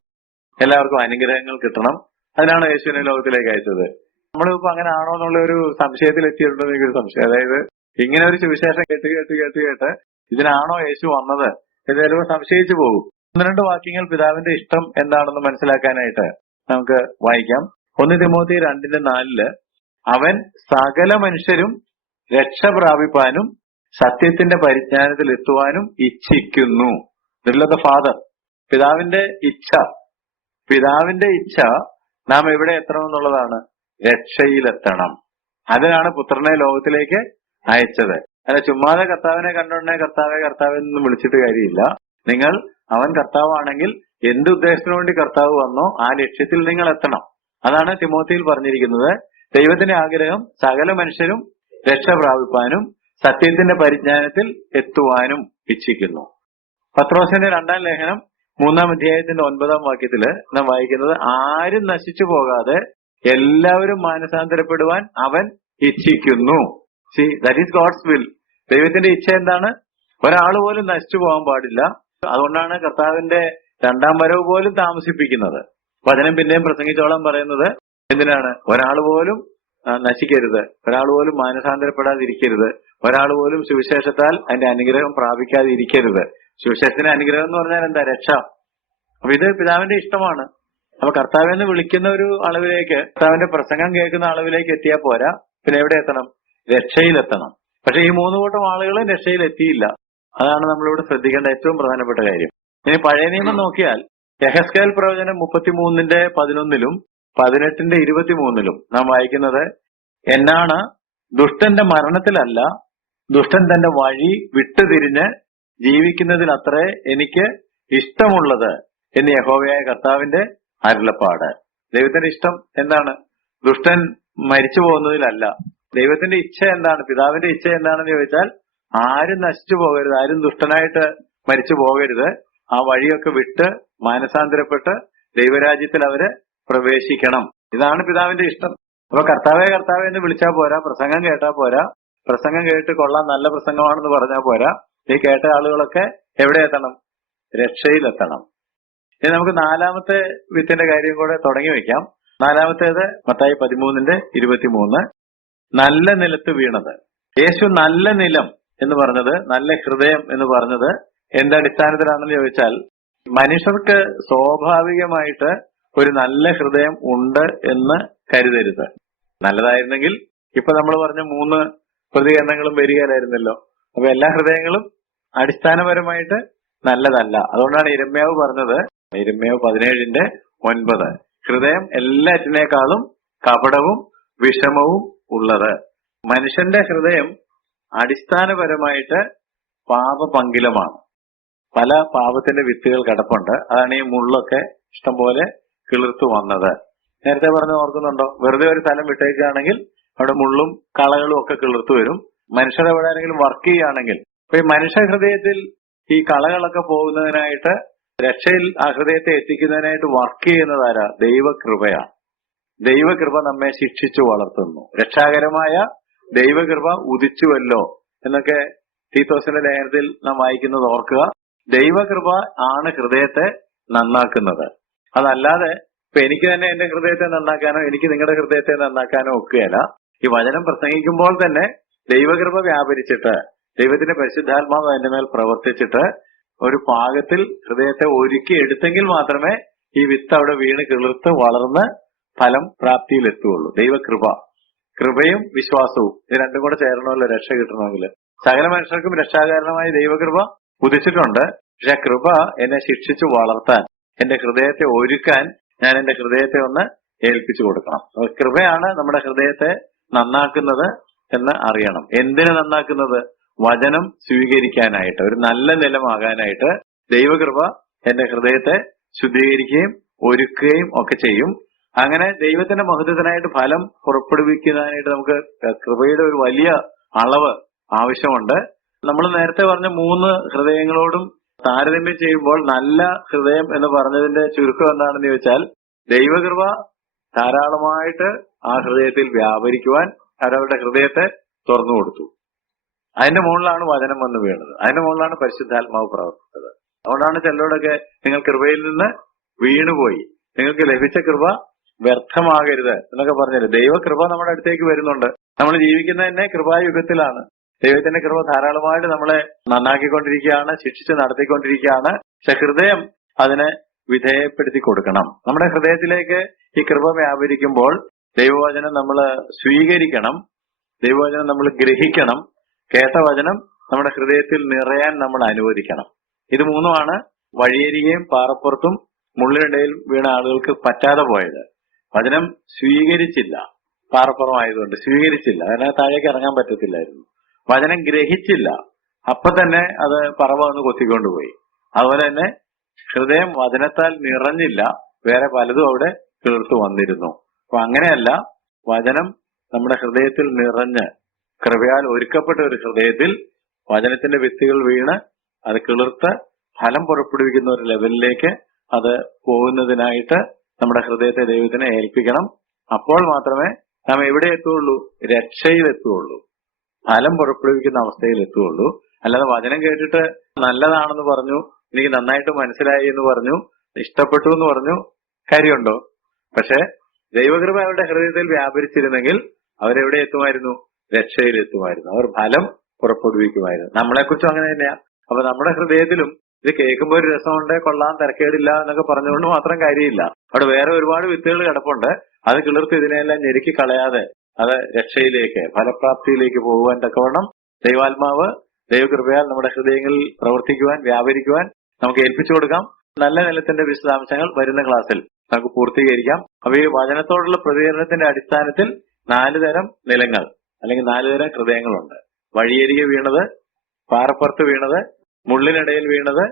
എല്ലാവർക്കും അനുഗ്രഹങ്ങൾ കിട്ടണം. അതിനാണ് യേശുവിനെ ലോകത്തിലേക്ക് അയച്ചത്. നമ്മളിപ്പോ അങ്ങനെ ആണോ എന്നുള്ള ഒരു സംശയത്തിൽ എത്തിയിട്ടുണ്ടെന്ന് എനിക്കൊരു സംശയം. അതായത് ഇങ്ങനെ ഒരു സുവിശേഷം കേട്ട് ഇതിനാണോ യേശു വന്നത് എന്ന് ചിലപ്പോൾ സംശയിച്ചു പോകും. 1-2 വാക്യങ്ങൾ പിതാവിന്റെ ഇഷ്ടം എന്താണെന്ന് മനസ്സിലാക്കാനായിട്ട് നമുക്ക് വായിക്കാം. 1 തിമോത്തി 2:4 അവൻ സകല മനുഷ്യരും രക്ഷ പ്രാപിപ്പാനും സത്യത്തിന്റെ പരിജ്ഞാനത്തിൽ എത്തുവാനും ഇച്ഛിക്കുന്നു. ദ ഫാദർ, പിതാവിന്റെ ഇച്ഛ നാം എവിടെ എത്തണം എന്നുള്ളതാണ്? രക്ഷയിലെത്തണം. അതിനാണ് പുത്രനെ ലോകത്തിലേക്ക് അയച്ചത്. അല്ല ചുമ്മാതെ കർത്താവിനെ കണ്ടുകൊണ്ടേ കർത്താവെ കർത്താവെ എന്ന് വിളിച്ചിട്ട് കാര്യമില്ല. നിങ്ങൾ അവൻ കർത്താവാണെങ്കിൽ എന്ത് ഉദ്ദേശത്തിനു വേണ്ടി കർത്താവ് വന്നോ ആ ലക്ഷ്യത്തിൽ നിങ്ങൾ എത്തണം. അതാണ് തിമോത്തിയിൽ പറഞ്ഞിരിക്കുന്നത്. ദൈവത്തിന്റെ ആഗ്രഹം സകല മനുഷ്യരും രക്ഷ പ്രാപിപ്പാനും സത്യത്തിന്റെ പരിജ്ഞാനത്തിൽ എത്തുവാനും ഇച്ഛിക്കുന്നു. പത്രോസിന്റെ 2-ാം ലേഖനം 3-ാം അധ്യായത്തിന്റെ 9-ാം വാക്യത്തില് നാം വായിക്കുന്നത്, ആരും നശിച്ചു പോകാതെ എല്ലാവരും മാനസാന്തരപ്പെടുവാൻ അവൻ ഇച്ഛിക്കുന്നു. That is God's will. ദൈവത്തിന്റെ ഇച്ഛ എന്താണ്? ഒരാൾ പോലും നശിച്ചു പോകാൻ പാടില്ല. അതുകൊണ്ടാണ് കർത്താവിന്റെ 2-ാം വരവ് പോലും താമസിപ്പിക്കുന്നത്. വചനം പിന്നെയും പ്രസംഗിച്ചോളം പറയുന്നത് എന്തിനാണ്? ഒരാൾ പോലും നശിക്കരുത്, ഒരാൾ പോലും മാനസാന്തരപ്പെടാതിരിക്കരുത്, ഒരാൾ പോലും സുവിശേഷത്താൽ അതിന്റെ അനുഗ്രഹം പ്രാപിക്കാതെ ഇരിക്കരുത്. സുവിശേഷത്തിന്റെ അനുഗ്രഹം എന്ന് പറഞ്ഞാൽ എന്താ? രക്ഷ. അപ്പൊ ഇത് പിതാവിന്റെ ഇഷ്ടമാണ്. അപ്പൊ കർത്താവെന്ന് വിളിക്കുന്ന ഒരു അളവിലേക്ക്, കർത്താവിന്റെ പ്രസംഗം കേൾക്കുന്ന അളവിലേക്ക് എത്തിയാൽ പോരാ. പിന്നെ എവിടെ എത്തണം? രക്ഷയിലെത്തണം. പക്ഷെ ഈ 3 കൂട്ടം ആളുകളും രക്ഷയിലെത്തിയില്ല. അതാണ് നമ്മളിവിടെ ശ്രദ്ധിക്കേണ്ട ഏറ്റവും പ്രധാനപ്പെട്ട കാര്യം. ഇനി പഴയ നിയമം നോക്കിയാൽ യെഹെസ്കേൽ പ്രവചനം 33:11 18:23 നാം വായിക്കുന്നത്, എന്നാണ് ദുഷ്ടന്റെ മരണത്തിലല്ല, ദുഷ്ടൻ തന്റെ വഴി വിട്ടുതിരിഞ്ഞ് ജീവിക്കുന്നതിൽ അത്രേ എനിക്ക് ഇഷ്ടമുള്ളത് എന്ന് യഹോവയായ കർത്താവിന്റെ അരുളപ്പാട്. ദൈവത്തിന്റെ ഇഷ്ടം എന്താണ്? ദുഷ്ടൻ മരിച്ചു പോകുന്നതിലല്ല. ദൈവത്തിന്റെ ഇച്ഛ എന്താണ്? പിതാവിന്റെ ഇച്ഛ എന്താണെന്ന് ചോദിച്ചാൽ ആരും നശിച്ചു പോകരുത്, ആരും ദുഷ്ടനായിട്ട് മരിച്ചു പോകരുത്. ആ വഴിയൊക്കെ വിട്ട് മാനസാന്തരപ്പെട്ട് ദൈവരാജ്യത്തിൽ അവര് പ്രവേശിക്കണം. ഇതാണ് പിതാവിന്റെ ഇഷ്ടം. അപ്പൊ കർത്താവെ കർത്താവെ എന്ന് വിളിച്ചാൽ പോരാ, പ്രസംഗം കേട്ടാ പോരാ, പ്രസംഗം കേട്ട് കൊള്ളാൻ നല്ല പ്രസംഗമാണെന്ന് പറഞ്ഞാൽ പോരാ. ഈ കേട്ട ആളുകളൊക്കെ എവിടെ എത്തണം? രക്ഷയിലെത്തണം. ഇനി നമുക്ക് 4-ാമത്തെ വിത്തിന്റെ കാര്യം കൂടെ തുടങ്ങി വെക്കാം. 4-ാമത്തേത് മത്തായി 13:23 നല്ല നിലത്ത് വീണത്. യേശു നല്ല നിലം എന്ന് പറഞ്ഞത്, നല്ല ഹൃദയം എന്ന് പറഞ്ഞത് എന്തടിസ്ഥാനത്തിലാണെന്ന് ചോദിച്ചാൽ, മനുഷ്യർക്ക് സ്വാഭാവികമായിട്ട് ഒരു നല്ല ഹൃദയം ഉണ്ട് എന്ന് കരുതരുത്. നല്ലതായിരുന്നെങ്കിൽ ഇപ്പൊ നമ്മൾ പറഞ്ഞ 3 പ്രതികരണങ്ങളും വരികയില്ലായിരുന്നല്ലോ. അപ്പൊ എല്ലാ ഹൃദയങ്ങളും അടിസ്ഥാനപരമായിട്ട് നല്ലതല്ല. അതുകൊണ്ടാണ് യിരെമ്യാവ് പറഞ്ഞത്, യിരെമ്യാവ് 17:9 ഹൃദയം എല്ലാറ്റിനേക്കാളും കപടവും വിഷമവും ഉള്ളത്. മനുഷ്യന്റെ ഹൃദയം അടിസ്ഥാനപരമായിട്ട് പാപപങ്കിലമാണ്. പല പാപത്തിന്റെ വിത്തുകൾ കിടപ്പുണ്ട്. അതാണ് ഈ മുള്ളൊക്കെ ഇഷ്ടംപോലെ കിളിർത്തു വന്നത്. നേരത്തെ പറഞ്ഞ ഓർക്കുന്നുണ്ടോ? വെറുതെ ഒരു സ്ഥലം വിട്ടേക്കുകയാണെങ്കിൽ അവിടെ മുള്ളും കളകളും ഒക്കെ കിളിർത്തു വരും. മനുഷ്യർ എവിടെ ആണെങ്കിലും വർക്ക് ചെയ്യുകയാണെങ്കിൽ, അപ്പൊ ഈ മനുഷ്യ ഹൃദയത്തിൽ ഈ കളകളൊക്കെ പോകുന്നതിനായിട്ട്, രക്ഷയിൽ ആ ഹൃദയത്തെ എത്തിക്കുന്നതിനായിട്ട് വർക്ക് ചെയ്യുന്നതാരാ? ദൈവകൃപയാണ്. ദൈവകൃപ നമ്മെ ശിക്ഷിച്ചു വളർത്തുന്നു. രക്ഷാകരമായ ദൈവകൃപ ഉദിച്ചുവല്ലോ എന്നൊക്കെ തീത്തോസിന്റെ ലേഖനത്തിൽ നാം വായിക്കുന്നത് ഓർക്കുക. ദൈവകൃപ ആണ് ഹൃദയത്തെ നന്നാക്കുന്നത്. അതല്ലാതെ ഇപ്പൊ എനിക്ക് തന്നെ എന്റെ ഹൃദയത്തെ നന്നാക്കാനോ എനിക്ക് നിങ്ങളുടെ ഹൃദയത്തെ നന്നാക്കാനോ ഒക്കുകയല്ല. ഈ വചനം പ്രസംഗിക്കുമ്പോൾ തന്നെ ദൈവകൃപ വ്യാപരിച്ചിട്ട്, ദൈവത്തിന്റെ പരിശുദ്ധാത്മാവ് അതിന്റെ മേൽ പ്രവർത്തിച്ചിട്ട് ഒരു പാകത്തിൽ ഹൃദയത്തെ ഒരുക്കി എടുത്തെങ്കിൽ മാത്രമേ ഈ വിത്ത് അവിടെ വീണ് കിളിർത്ത് വളർന്ന് ഫലം പ്രാപ്തിയിലെത്തുകയുള്ളൂ. ദൈവകൃപ, കൃപയും വിശ്വാസവും ഇത് രണ്ടും കൂടെ ചേരണമല്ലോ രക്ഷ കിട്ടണമെങ്കിൽ. സകല മനുഷ്യർക്കും രക്ഷാകാരണമായി ദൈവകൃപ ഉദിച്ചിട്ടുണ്ട്. പക്ഷെ ആ കൃപ എന്നെ ശിക്ഷിച്ചു വളർത്താൻ, എന്റെ ഹൃദയത്തെ ഒരുക്കാൻ ഞാൻ എന്റെ ഹൃദയത്തെ ഒന്ന് ഏൽപ്പിച്ചു കൊടുക്കണം. കൃപയാണ് നമ്മുടെ ഹൃദയത്തെ നന്നാക്കുന്നത് എന്ന് അറിയണം. എന്തിനു നന്നാക്കുന്നത്? വചനം സ്വീകരിക്കാനായിട്ട്, ഒരു നല്ല നിലമാകാനായിട്ട് ദൈവകൃപ എന്റെ ഹൃദയത്തെ ശുദ്ധീകരിക്കുകയും ഒരുക്കുകയും ഒക്കെ ചെയ്യും. അങ്ങനെ ദൈവത്തിന്റെ മഹത്വത്തിനായിട്ട് ഫലം പുറപ്പെടുവിക്കുന്നതിനായിട്ട് നമുക്ക് കൃപയുടെ ഒരു വലിയ അളവ് ആവശ്യമുണ്ട്. നമ്മൾ നേരത്തെ പറഞ്ഞ 3 ഹൃദയങ്ങളോടും താരതമ്യം ചെയ്യുമ്പോൾ നല്ല ഹൃദയം എന്ന് പറഞ്ഞതിന്റെ ചുരുക്കം എന്താണെന്ന് ചോദിച്ചാൽ, ദൈവകൃപ ധാരാളമായിട്ട് ആ ഹൃദയത്തിൽ വ്യാപരിക്കുവാൻ അവരവരുടെ ഹൃദയത്തെ തുറന്നു കൊടുത്തു. അതിന്റെ മുകളിലാണ് വചനം വന്ന് വീണത്, അതിന്റെ മുകളിലാണ് പരിശുദ്ധാത്മാവ് പ്രവർത്തിച്ചത്. അതുകൊണ്ടാണ് ചിലരോടൊക്കെ നിങ്ങൾ കൃപയിൽ നിന്ന് വീണുപോയി, നിങ്ങൾക്ക് ലഭിച്ച കൃപ വ്യർത്ഥമാകരുത് എന്നൊക്കെ പറഞ്ഞത്. ദൈവകൃപ നമ്മുടെ അടുത്തേക്ക് വരുന്നുണ്ട്. നമ്മൾ ജീവിക്കുന്നത് തന്നെ കൃപായുഗത്തിലാണ്. ദൈവത്തിന്റെ കൃപ ധാരാളമായിട്ട് നമ്മളെ നന്നാക്കിക്കൊണ്ടിരിക്കുകയാണ്, ശിക്ഷിച്ച് നടത്തിക്കൊണ്ടിരിക്കുകയാണ്. പക്ഷെ ഹൃദയം അതിനെ വിധേയപ്പെടുത്തി കൊടുക്കണം. നമ്മുടെ ഹൃദയത്തിലേക്ക് ഈ കൃപ വ്യാപരിക്കുമ്പോൾ ദൈവവചനം നമ്മൾ സ്വീകരിക്കണം, ദൈവവചനം നമ്മൾ ഗ്രഹിക്കണം, കേട്ട വചനം നമ്മുടെ ഹൃദയത്തിൽ നിറയാൻ നമ്മൾ അനുവദിക്കണം. ഇത് 3മാണ് വഴിയരികെയും പാറപ്പുറത്തും മുള്ളിനിടയിൽ വീണ ആളുകൾക്ക് പറ്റാതെ പോയത്. വചനം സ്വീകരിച്ചില്ല, പാറപ്പുറമായതുകൊണ്ട് സ്വീകരിച്ചില്ല, കാരണം താഴേക്ക് ഇറങ്ങാൻ പറ്റത്തില്ലായിരുന്നു. വചനം ഗ്രഹിച്ചില്ല, അപ്പൊ തന്നെ അത് പറവ വന്ന് കൊത്തിക്കൊണ്ടുപോയി. അതുപോലെ തന്നെ ഹൃദയം വചനത്താൽ നിറഞ്ഞില്ല, വേറെ പലതും അവിടെ കിളിർത്തു വന്നിരുന്നു. അപ്പൊ അങ്ങനെയല്ല, വചനം നമ്മുടെ ഹൃദയത്തിൽ നിറഞ്ഞ് കൃപയാൽ ഒരുക്കപ്പെട്ട ഒരു ഹൃദയത്തിൽ വചനത്തിന്റെ വിത്തുകൾ വീണ് അത് കിളിർത്ത് ഫലം പുറപ്പെടുവിക്കുന്ന ഒരു ലെവലിലേക്ക് അത് പോകുന്നതിനായിട്ട് നമ്മുടെ ഹൃദയത്തെ ദൈവത്തിനെ ഏൽപ്പിക്കണം. അപ്പോൾ മാത്രമേ നാം എവിടെ എത്തുകയുള്ളൂ? രക്ഷയിലെത്തുകയുള്ളൂ, ഫലം പുറപ്പെടുവിക്കുന്ന അവസ്ഥയിൽ എത്തുകയുള്ളൂ. അല്ലാതെ വചനം കേട്ടിട്ട് നല്ലതാണെന്ന് പറഞ്ഞു, എനിക്ക് നന്നായിട്ട് മനസ്സിലായി എന്ന് പറഞ്ഞു, ഇഷ്ടപ്പെട്ടു എന്ന് പറഞ്ഞു, കാര്യമുണ്ടോ? പക്ഷെ ദൈവകൃപ അവരുടെ ഹൃദയത്തിൽ വ്യാപരിച്ചിരുന്നെങ്കിൽ അവരെവിടെ എത്തുമായിരുന്നു? രക്ഷയിലെത്തുമായിരുന്നു, അവർ ഫലം പുറപ്പെടുവിക്കുമായിരുന്നു. നമ്മളെക്കുറിച്ചും അങ്ങനെ തന്നെയാ. അപ്പൊ നമ്മുടെ ഹൃദയത്തിലും ഇത് കേൾക്കുമ്പോൾ ഒരു രസമുണ്ട്, കൊള്ളാൻ തരക്കേടില്ല എന്നൊക്കെ പറഞ്ഞുകൊണ്ട് മാത്രം കാര്യമില്ല. അവിടെ വേറെ ഒരുപാട് വിത്തുകൾ കിടപ്പുണ്ട്. അത് കിളിർത്ത് ഇതിനെല്ലാം ഞെരുക്കി കളയാതെ അത് രക്ഷയിലേക്ക്, ഫലപ്രാപ്തിയിലേക്ക് പോകുവാൻ തക്കവണ്ണം ദൈവാത്മാവ് ദൈവകൃപയാൽ നമ്മുടെ ഹൃദയങ്ങളിൽ പ്രവർത്തിക്കുവാൻ, വ്യാപരിക്കുവാൻ നമുക്ക് ഏൽപ്പിച്ചു കൊടുക്കാം. നല്ല നിലത്തിന്റെ വിശദാംശങ്ങൾ വരുന്ന ക്ലാസ്സിൽ നമുക്ക് പൂർത്തീകരിക്കാം. അപ്പൊ ഈ വചനത്തോടുള്ള പ്രതികരണത്തിന്റെ അടിസ്ഥാനത്തിൽ 4 തരം നിലങ്ങൾ അല്ലെങ്കിൽ 4 തരം ഹൃദയങ്ങളുണ്ട്. വഴിയരികെ വീണത്, പാറപ്പുറത്ത് വീണത്, മുള്ളിനിടയിൽ വീണത്,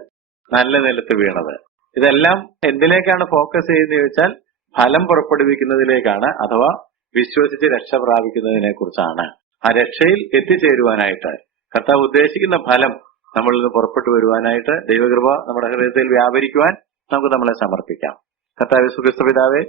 നല്ല നിലത്ത് വീണത്. ഇതെല്ലാം എന്തിലേക്കാണ് ഫോക്കസ് ചെയ്യുന്നത് ചോദിച്ചാൽ ഫലം പുറപ്പെടുവിക്കുന്നതിലേക്കാണ്, അഥവാ വിശ്വസിച്ച് രക്ഷ പ്രാപിക്കുന്നതിനെ കുറിച്ചാണ്. ആ രക്ഷയിൽ എത്തിച്ചേരുവാനായിട്ട് കർത്താവ് ഉദ്ദേശിക്കുന്ന ഫലം നമ്മളിൽ നിന്ന് പുറപ്പെട്ടു വരുവാനായിട്ട് ദൈവകൃപ നമ്മുടെ ഹൃദയത്തിൽ വ്യാപരിക്കുവാൻ നമുക്ക് നമ്മളെ സമർപ്പിക്കാം. കർത്താവ് യേശുക്രിസ്തു പിതാവേ,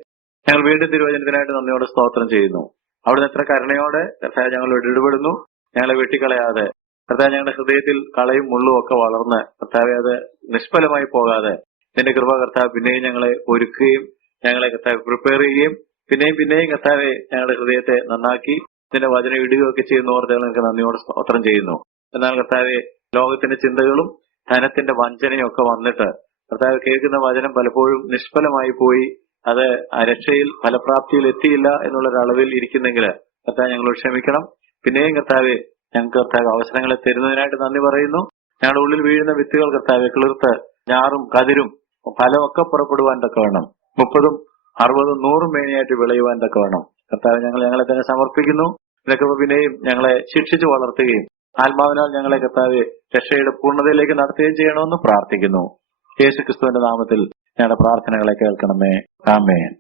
ഞങ്ങൾ വീണ്ടും തിരുവചനത്തിനായിട്ട് നന്ദിയോടെ സ്തോത്രം ചെയ്യുന്നു. അവിടുന്ന് എത്ര കരുണയോടെ കർത്താവ് ഞങ്ങളോട് ഇടപെടുന്നു. ഞങ്ങളെ വെട്ടിക്കളയാതെ കർത്താവ് ഞങ്ങളുടെ ഹൃദയത്തിൽ കളയും മുള്ളും ഒക്കെ വളർന്ന് കർത്താവെ അത് നിഷ്ഫലമായി പോകാതെ നിന്റെ കൃപ കർത്താവ് പിന്നെയും ഞങ്ങളെ ഒരുക്കുകയും ഞങ്ങളെ കർത്താവ് പ്രിപ്പയർ ചെയ്യുകയും പിന്നെയും കർത്താവെ ഞങ്ങളുടെ ഹൃദയത്തെ നന്നാക്കി നിന്റെ വചനം ഇടുകയൊക്കെ ചെയ്യുന്നവർ ഞങ്ങൾക്ക് നന്ദിയോടെ സ്തോത്രം ചെയ്യുന്നു. എന്നാൽ കർത്താവെ, ലോകത്തിന്റെ ചിന്തകളും ധനത്തിന്റെ വഞ്ചനയും ഒക്കെ വന്നിട്ട് കർത്താവ് കേൾക്കുന്ന വചനം പലപ്പോഴും നിഷ്ഫലമായി പോയി, അത് ആ രക്ഷയിൽ ഫലപ്രാപ്തിയിൽ എത്തിയില്ല എന്നുള്ളൊരളവിൽ ഇരിക്കുന്നെങ്കിൽ കർത്താവ് ഞങ്ങളോട് ക്ഷമിക്കണം. പിന്നെയും കർത്താവെ, ഞങ്ങൾക്ക് കർത്താവ് അവസരങ്ങളെ തരുന്നതിനായിട്ട് നന്ദി പറയുന്നു. ഞങ്ങളുടെ ഉള്ളിൽ വീഴുന്ന വിത്തുകൾ കർത്താവെ കിളിർത്ത് ഞാറും കതിരും ഫലമൊക്കെ പുറപ്പെടുവാൻ തക്കവണ്ണം 30, 60, 100 മേനിയായിട്ട് വിളയുവാൻ തക്കവണ്ണം കർത്താവ് ഞങ്ങളെ തന്നെ സമർപ്പിക്കുന്നു. കൃപ പിന്നെയും ഞങ്ങളെ ശിക്ഷിച്ചു വളർത്തുകയും ആത്മാവിനാൽ ഞങ്ങളെ കർത്താവെ രക്ഷയുടെ പൂർണ്ണതയിലേക്ക് നടത്തുകയും ചെയ്യണമെന്ന് പ്രാർത്ഥിക്കുന്നു. യേശുക്രിസ്തുവിന്റെ നാമത്തിൽ ഞങ്ങളുടെ പ്രാർത്ഥനകളെ കേൾക്കണമേ. ആമേൻ.